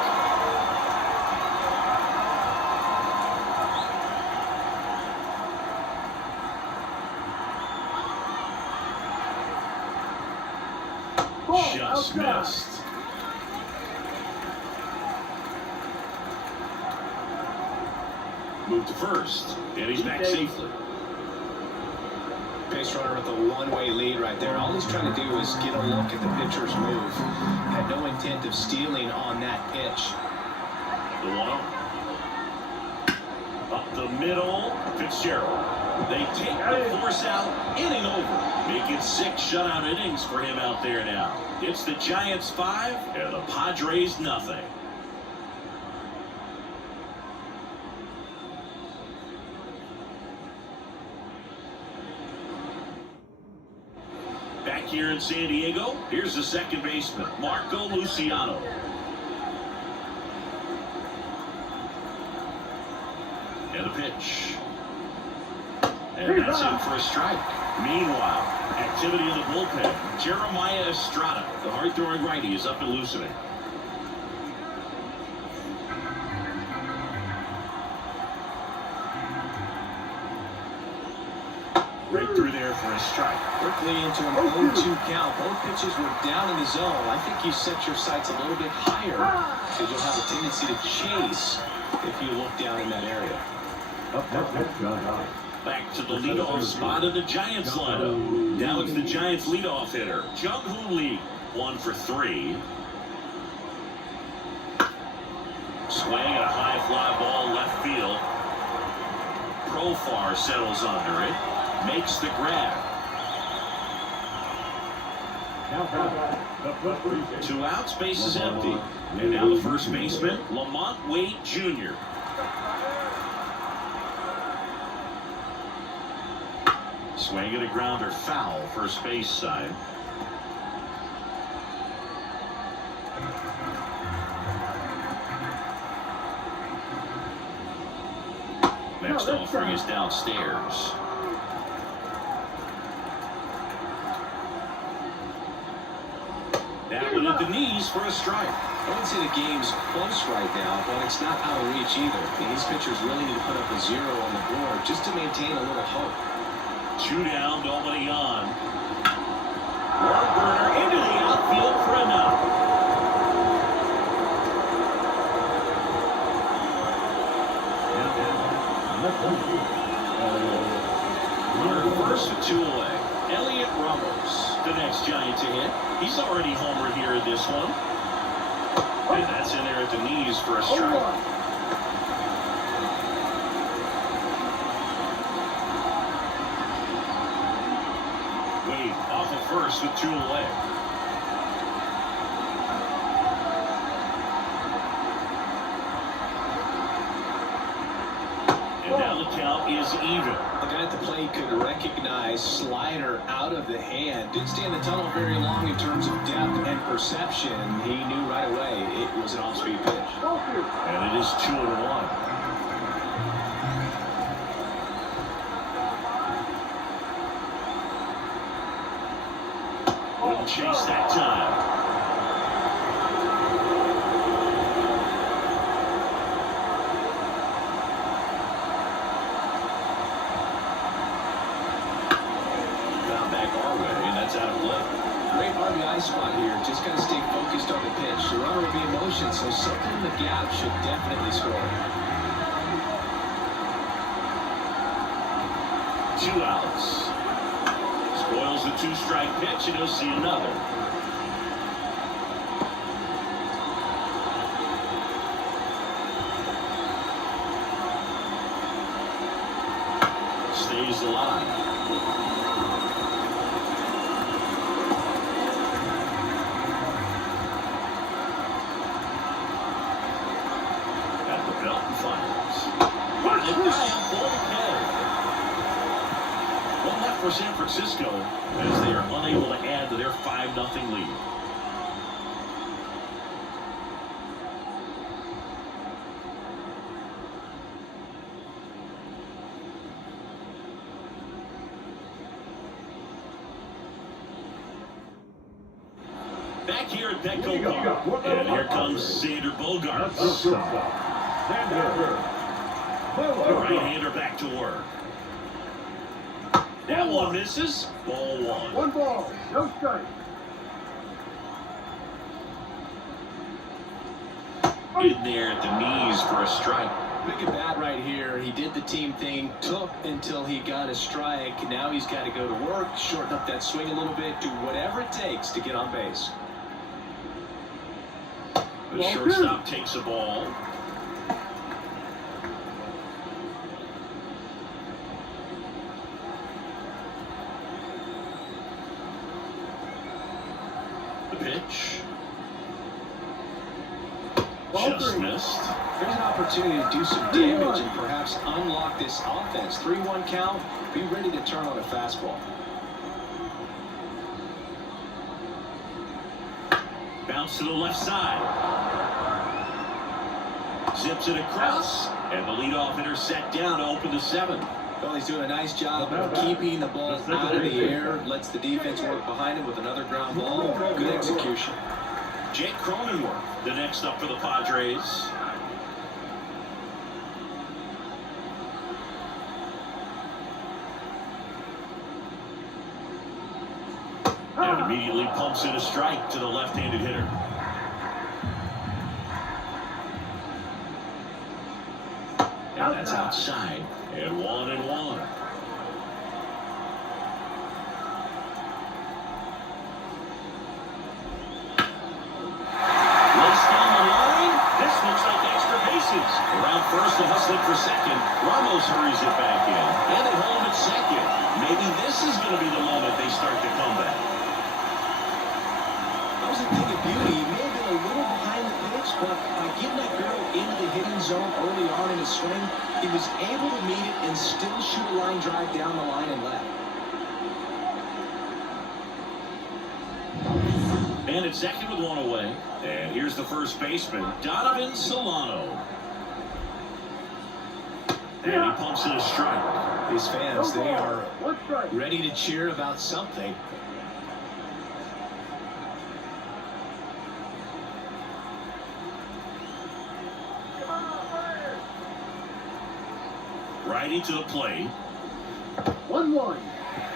Dismissed. Move to first, and he's back safely. Base runner with a one-way lead right there. All he's trying to do is get a look at the pitcher's move. Had no intent of stealing on that pitch. The 1-0. Up the middle, Fitzgerald. They take the force out, inning over. Make it 6 shutout innings for him out there now. It's the Giants 5 and the Padres nothing. Back here in San Diego, here's the second baseman, Marco Luciano. And a pitch. And that's in for a strike. Meanwhile, activity in the bullpen. Jeremiah Estrada, the hard-throwing righty, is up and loosening. Right through there for a strike. Quickly into an 0-2 count. Both pitches were down in the zone. I think you set your sights a little bit higher because you'll have a tendency to chase if you look down in that area. Back to the leadoff spot of the Giants lineup. Now it's the Giants leadoff hitter, Jung-Hoo Lee, 1 for 3. Swing and a high fly ball left field. Profar settles under it, makes the grab. 2 outs, base is empty. And now the first baseman, Lamont Wade Jr. Swing and a grounder foul, first base side. Next offering is downstairs. That one at the knees for a strike. I wouldn't say the game's close right now, but it's not out of reach either. These pitchers really need to put up a 0 on the board just to maintain a little hope. 2 down, nobody on. Warburner into the outfield for a knock. Runner first and 2 away. Elliot Ramos, the next Giant to hit. He's already homered here in this one. And that's in there at the knees for a strike. Wade off of first with 2 away. And now the count is even. The guy at the plate could recognize slider out of the hand. Didn't stay in the tunnel very long in terms of depth and perception. He knew right away it was an off-speed pitch. And it is 2-1. Wouldn't chase that time. Found back our way, and that's out of play. Great RBI spot here. Just got to stay focused on the pitch. The runner will be in motion, so something in the gap should definitely score. 2 outs. Spoils the 2-strike pitch, and he'll see another. Stays alive. At the belt and finals. And down for the K. One left for San Francisco as they are unable to add to their 5-0 lead. Back here at Petco Park, and here comes Xander Bogaerts. The right-hander back to work. That one misses. Ball 1. 1 ball, no strike. in there at the knees for a strike. Big and bad right here. He did the team thing, took until he got a strike. Now he's got to go to work, shorten up that swing a little bit, do whatever it takes to get on base. The shortstop takes a ball. The pitch. Just missed. There's an opportunity to do some damage and perhaps unlock this offense. 3-1 count. Be ready to turn on a fastball. Bounce to the left side. Zips it across. And the leadoff hitter set down to open the 7th. Well, he's doing a nice job of keeping the ball out of the air. Lets the defense work behind him with another ground ball. Good execution. Jake Cronenworth, the next up for the Padres. And immediately pumps in a strike to the left-handed hitter. And that's outside. And 1-1. Around first, the hustling for second. Ramos hurries it back in. And they hold him at second. Maybe this is going to be the moment they start the comeback. That was a thing of beauty. He may have been a little behind the pitch, but by getting that barrel into the hitting zone early on in his swing, he was able to meet it and still shoot a line drive down the line and left. And it's second with 1 away. And here's the first baseman, Donovan Solano. And he pumps in a strike. These fans, they are ready to cheer about something. Righty to the plate. 1-1.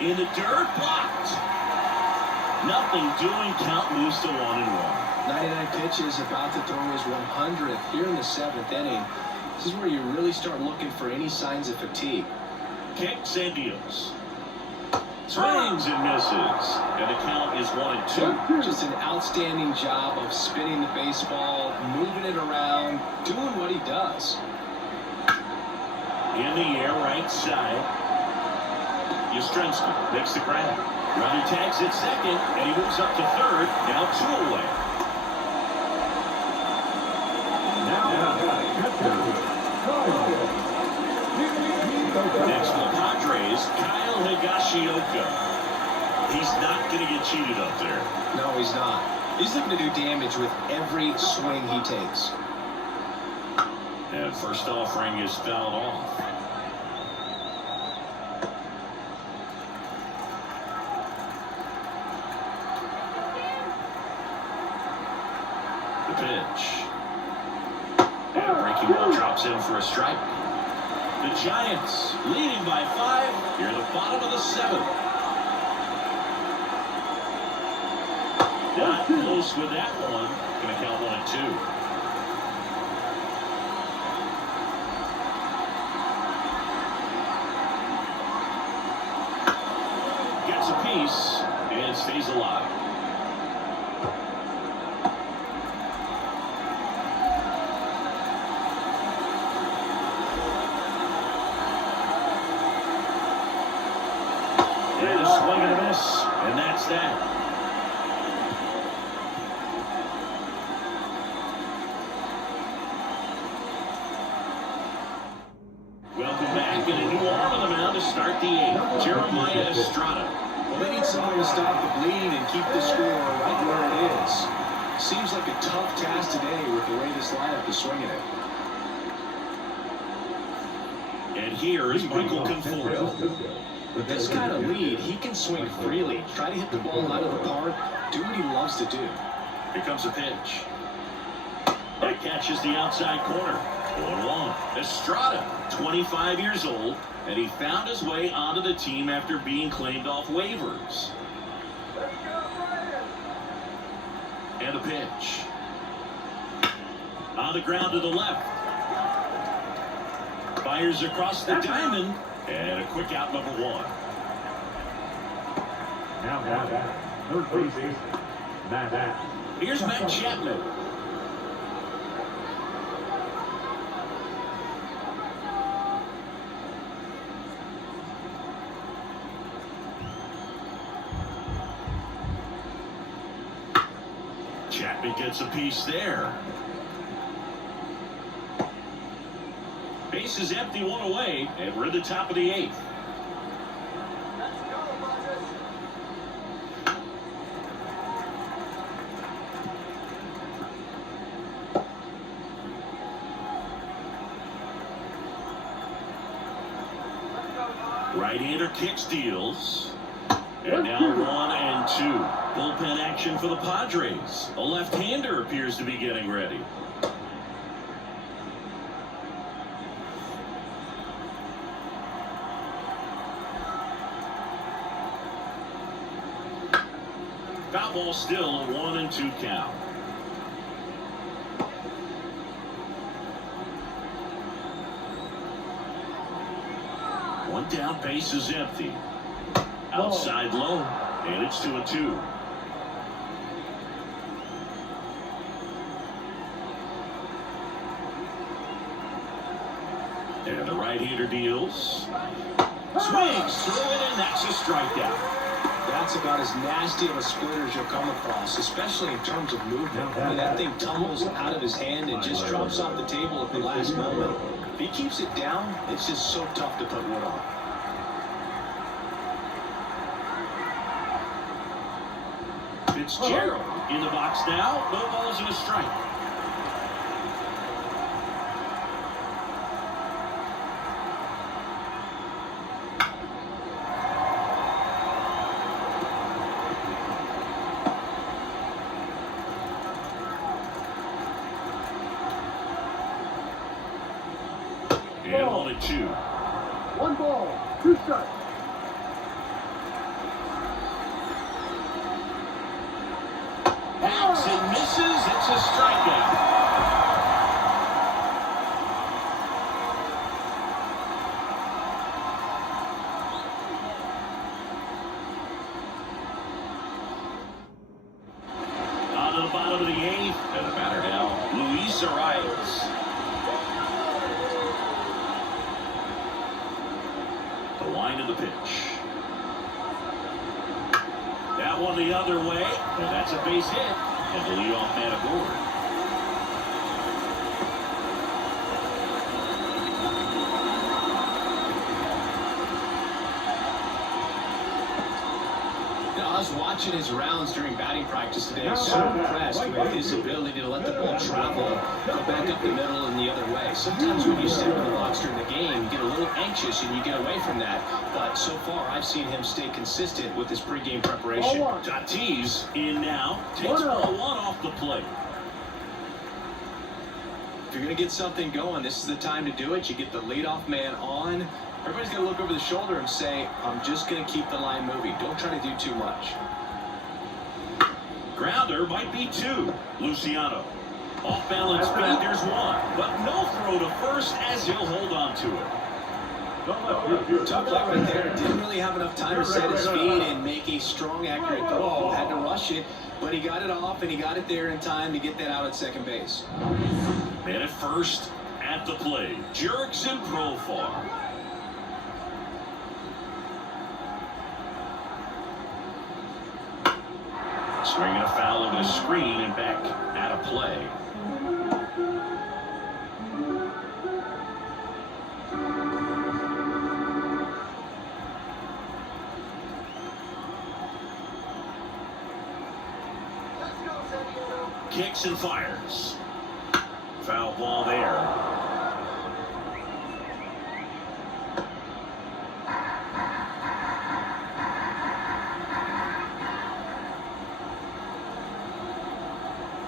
In the dirt, blocked. Nothing doing, count moves to 1-1. 99 pitches, about to throw his 100th here in the 7th inning. This is where you really start looking for any signs of fatigue. Kicks and deals. Swings and misses. And the count is 1-2. Just an outstanding job of spinning the baseball, moving it around, doing what he does. In the air, right side. Yastrzemski makes the grab. Runner tags at second, and he moves up to third. Now 2 away. Next for the Padres, Kyle Higashioka. He's not going to get cheated up there. No, he's not. He's looking to do damage with every swing he takes. And first offering is fouled off. The pitch. And a breaking ball drops in for a strike. The Giants leading by 5 here at the bottom of the 7th. Not close with that one. Going to count 1-2. Gets a piece and stays alive. And a swing and a miss, and that's that. Welcome back, and a new arm on the mound to start the 8th. Jeremiah Estrada. Well, they need someone to stop the bleeding and keep the score right where it is. Seems like a tough task today with the way this lineup is swinging it. And here is Michael Conforto. With this kind of lead, he can swing freely, try to hit the ball out of the park, do what he loves to do. Here comes a pitch. That catches the outside corner. 1-1. Estrada, 25 years old, and he found his way onto the team after being claimed off waivers. And a pitch. On the ground to the left. Fires across the diamond. And a quick out, number one. Now, third base, Matt. Here's Matt Chapman. Chapman gets a piece there. Base is empty, one away, and we're at the top of the eighth. Right-hander kicks, deals. And now 1-2. Bullpen action for the Padres. A left-hander appears to be getting ready. Foul ball still, a 1-2 count. One down, base is empty. Outside low, and it's 2-2. And the right-hander deals. Swings through it, and that's a strikeout. That's about as nasty of a splitter as you'll come across, especially in terms of movement. I mean, that thing tumbles out of his hand and just drops off the table at the last moment. If he keeps it down, it's just so tough to put wood on. Fitzgerald in the box now. No balls and a strike. And 1-2. 1 ball, 2 strikes. Hacks and misses. It's a strikeout. On to the bottom of the eighth. And the batter now, Luis Arias. The line of the pitch. That one the other way, and that's a base hit, and the leadoff man aboard. I was watching his rounds during batting practice today. I was so impressed with his ability to let the ball travel, go back up the middle and the other way. Sometimes when you step in the box during the game, you get a little anxious and you get away from that. But so far, I've seen him stay consistent with his pregame preparation. Tatis in now, takes ball one off the plate. If you're going to get something going, this is the time to do it. You get the leadoff man on. Everybody's going to look over the shoulder and say, I'm just going to keep the line moving. Don't try to do too much. Grounder might be 2. Luciano. Off balance speed, there's 1. But no throw to first as he'll hold on to it. Tough play right there. Didn't really have enough time to set his feet and make a strong, accurate throw. Had to rush it, but he got it off and he got it there in time to get that out at second base. Man at first, at the plate, Jurickson Profar. Swinging a foul over the screen and back out of play. Kicks and fires. Foul ball there.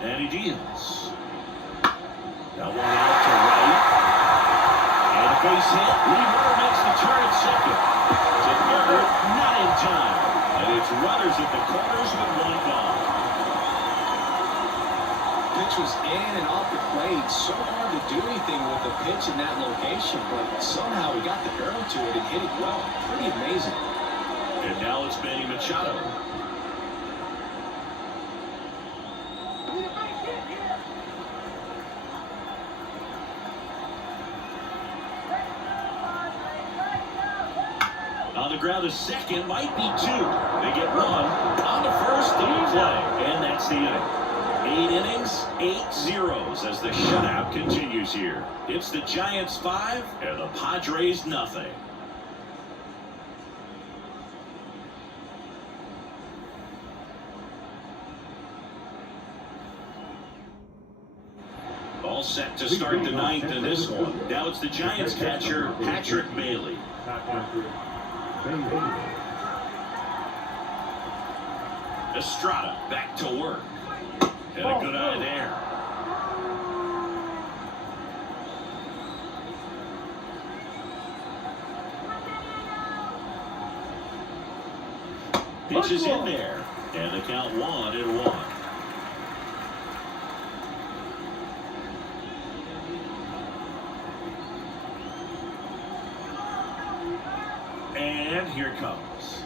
And he deals. Now one out to right. And a base hit. Weaver makes the turn at second. To third, not in time. And it's runners at the corners with 1 gone. Pitch pitch was in and off the plate. So hard to do anything with the pitch in that location, but somehow he got the barrel to it and hit it well. Pretty amazing. And now it's Manny Machado. On the ground, a second, might be two. They get one on the first, and play. And that's the inning. 8 innings, 8 zeros as the shutout continues here. It's the Giants 5 and the Padres nothing. All set to start the 9th in this one. Now it's the Giants catcher, Patrick Bailey. Estrada back to work. And a good eye there. Pitch is in there. And the count 1-1. And here it comes.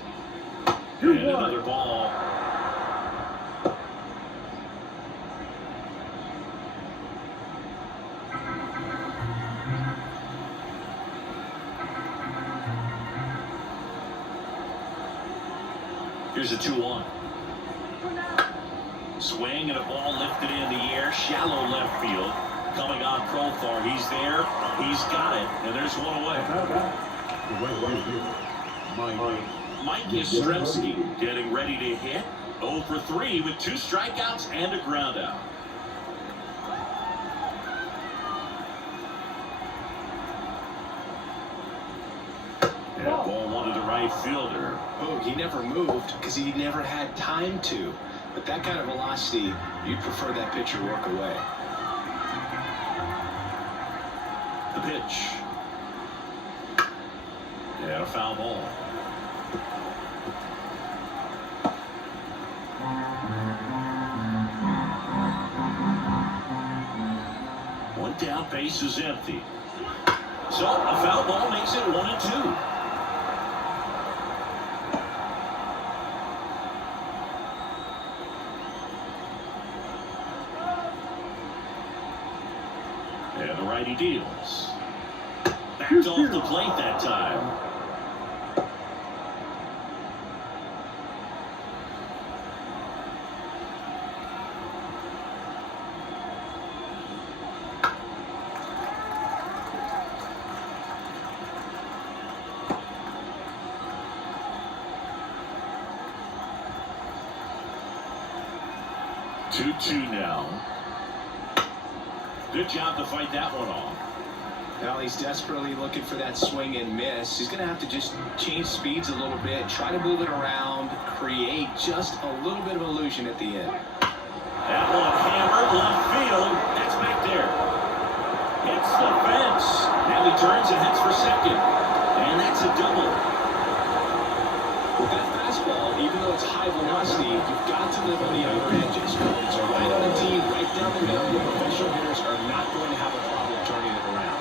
And another ball. Here's a 2-1. Swing and a ball lifted in the air. Shallow left field. Coming on profile. He's there. He's got it. And there's one away. Mike Yastrzemski getting ready to hit. 0 for 3 with 2 strikeouts and a ground out. And ball one to the right fielder. Oh, he never moved because he never had time to. But that kind of velocity, you'd prefer that pitcher work away. The pitch. And a foul ball. One down, base is empty. So a foul ball makes it 1-2. And the righty deals. Backed off the plate that time. Two now. Good job to fight that one off. Now he's desperately looking for that swing and miss. He's going to have to just change speeds a little bit, try to move it around, create just a little bit of illusion at the end. That one hammered left field. That's back there. Hits the fence. Now he turns and heads for second. And that's a double. With that fastball, even though it's high velocity, you've got to live on the outer edges. It's right on the team, right down the middle. The professional hitters are not going to have a problem turning it around.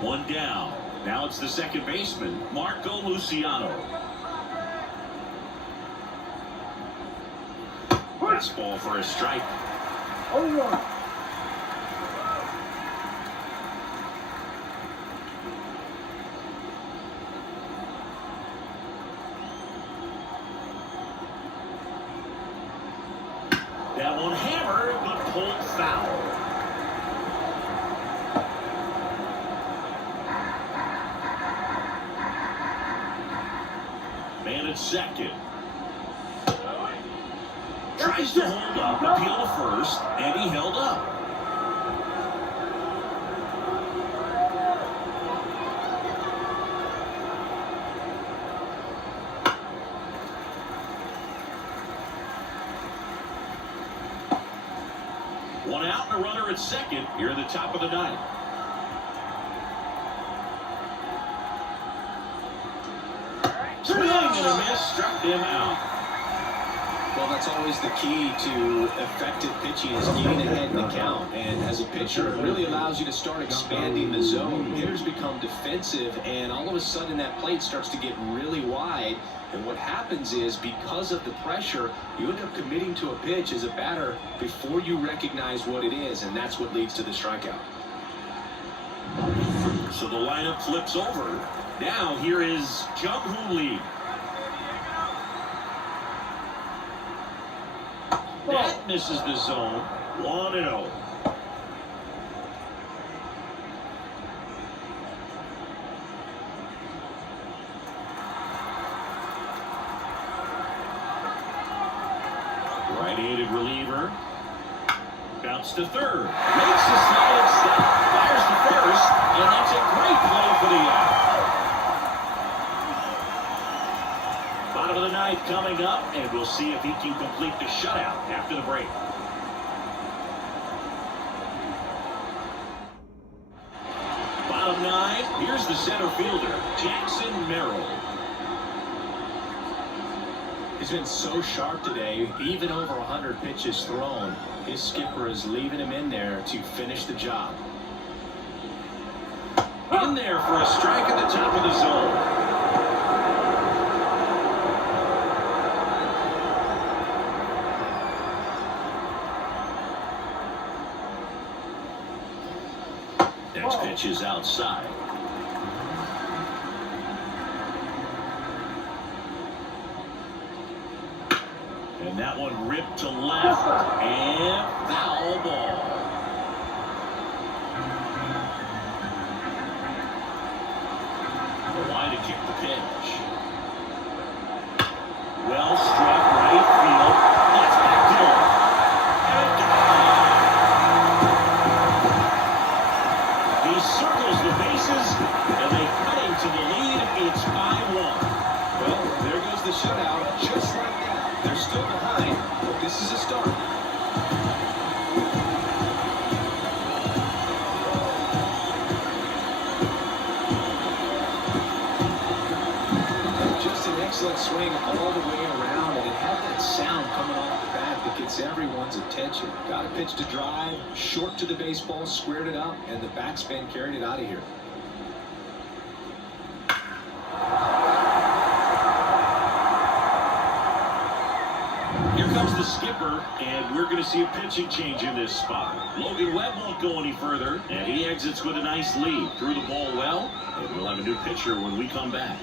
One down. Now it's the second baseman, Marco Luciano. Fastball for a strike. 0-1. That one hammered, but pulled foul. Man at second. Tries to hold up, appeal to first, and he held up. One out and a runner at second here at the top of the ninth. and a miss struck him out. Well, that's always the key to effective pitching is getting ahead in the count. And as a pitcher, it really allows you to start expanding the zone. Hitters become defensive, and all of a sudden that plate starts to get really wide. And what happens is, because of the pressure, you end up committing to a pitch as a batter before you recognize what it is, and that's what leads to the strikeout. So the lineup flips over. Now here is Jung-Hoo Lee. That misses the zone. 1-0. Right-handed reliever. Bounce to third. Makes a solid step. Fires to first. And that's a great play for the out. Bottom of the ninth coming up, and we'll see if he can complete the shutout after the break. Bottom nine, here's the center fielder, Jackson Merrill. He's been so sharp today, even over 100 pitches thrown. His skipper is leaving him in there to finish the job. In there for a strike at the top of the zone. Next pitch is outside. And that one ripped to left. And foul ball. Why to kick the pitch? Well struck right field. That's back to him. And gone. He circles the bases, and they cut him to the lead. It's 5-1. Well, there goes the shutout, just like that. They're still behind, but this is a start. Just an excellent swing all the way around, and it had that sound coming off the bat that gets everyone's attention. Got a pitch to drive, short to the baseball, squared it up, and the backspin carried it out of here. Here comes the skipper, and we're going to see a pitching change in this spot. Logan Webb won't go any further, and he exits with a nice lead. Threw the ball well, and we'll have a new pitcher when we come back.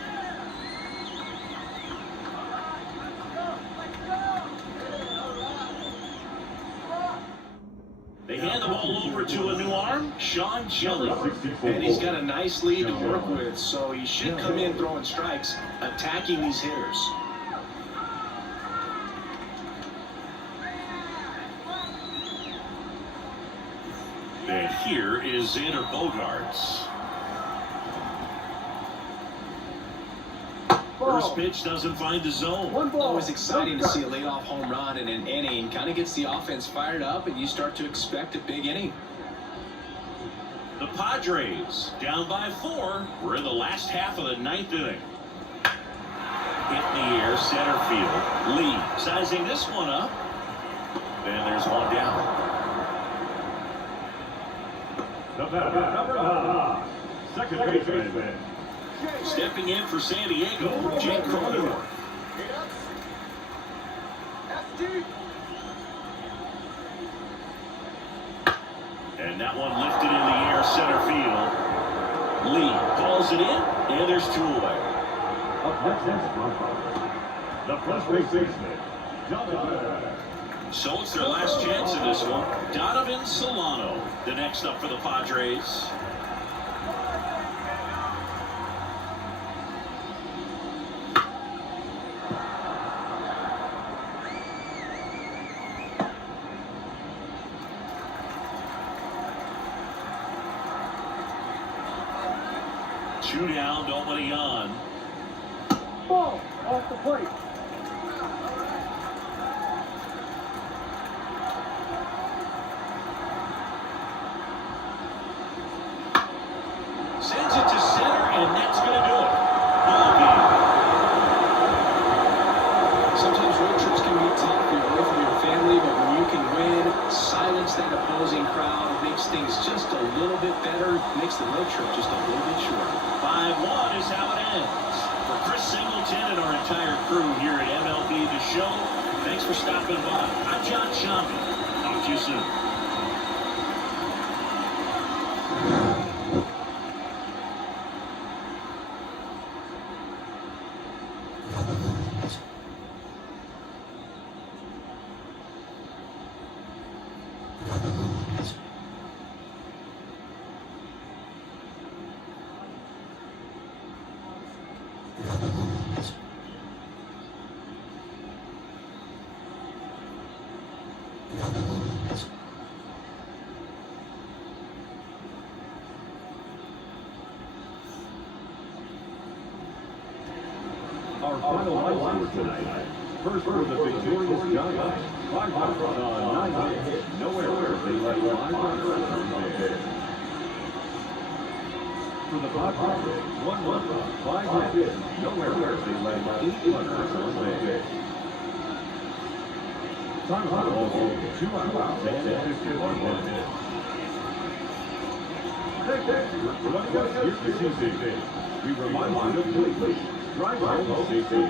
They hand the ball over to a new arm, Sean Shelley. And he's got a nice lead to work with, so he should come in throwing strikes, attacking these hitters. And here is Xander Bogaerts. First pitch doesn't find the zone. Always exciting to see a leadoff home run in an inning. Kind of gets the offense fired up, and you start to expect a big inning. The Padres down by 4. We're in the last half of the ninth inning. Hit in the air, center field. Lee sizing this one up. And there's one down. The batter, number 9, second baseman. Stepping in for San Diego, Jake Cronenworth. And that one lifted in the air, center field. Lee calls it in, and there's 2 away. Up next is the first baseman, Jonathan. So it's their last chance in this one. Donovan Solano, the next up for the Padres. Two down, nobody on. Ball off the plate. Sends it to center, and that's going to do it. Ball game. the road trip just a little bit short. 5-1 is how it ends. For Chris Singleton and our entire crew here at MLB The Show, thanks for stopping by. I'm John Shambi. Talk to you soon. Our final line tonight. First for the victorious Giants. 5 runs on 9 hits. No errors. They let 5 runners on base. For the Padres, 1 run, 5 hits. No errors. They let 8 runners on base. Time out also 2 outs and 51 hits. Next, for joining us here this season, we remind you to please drive home safely.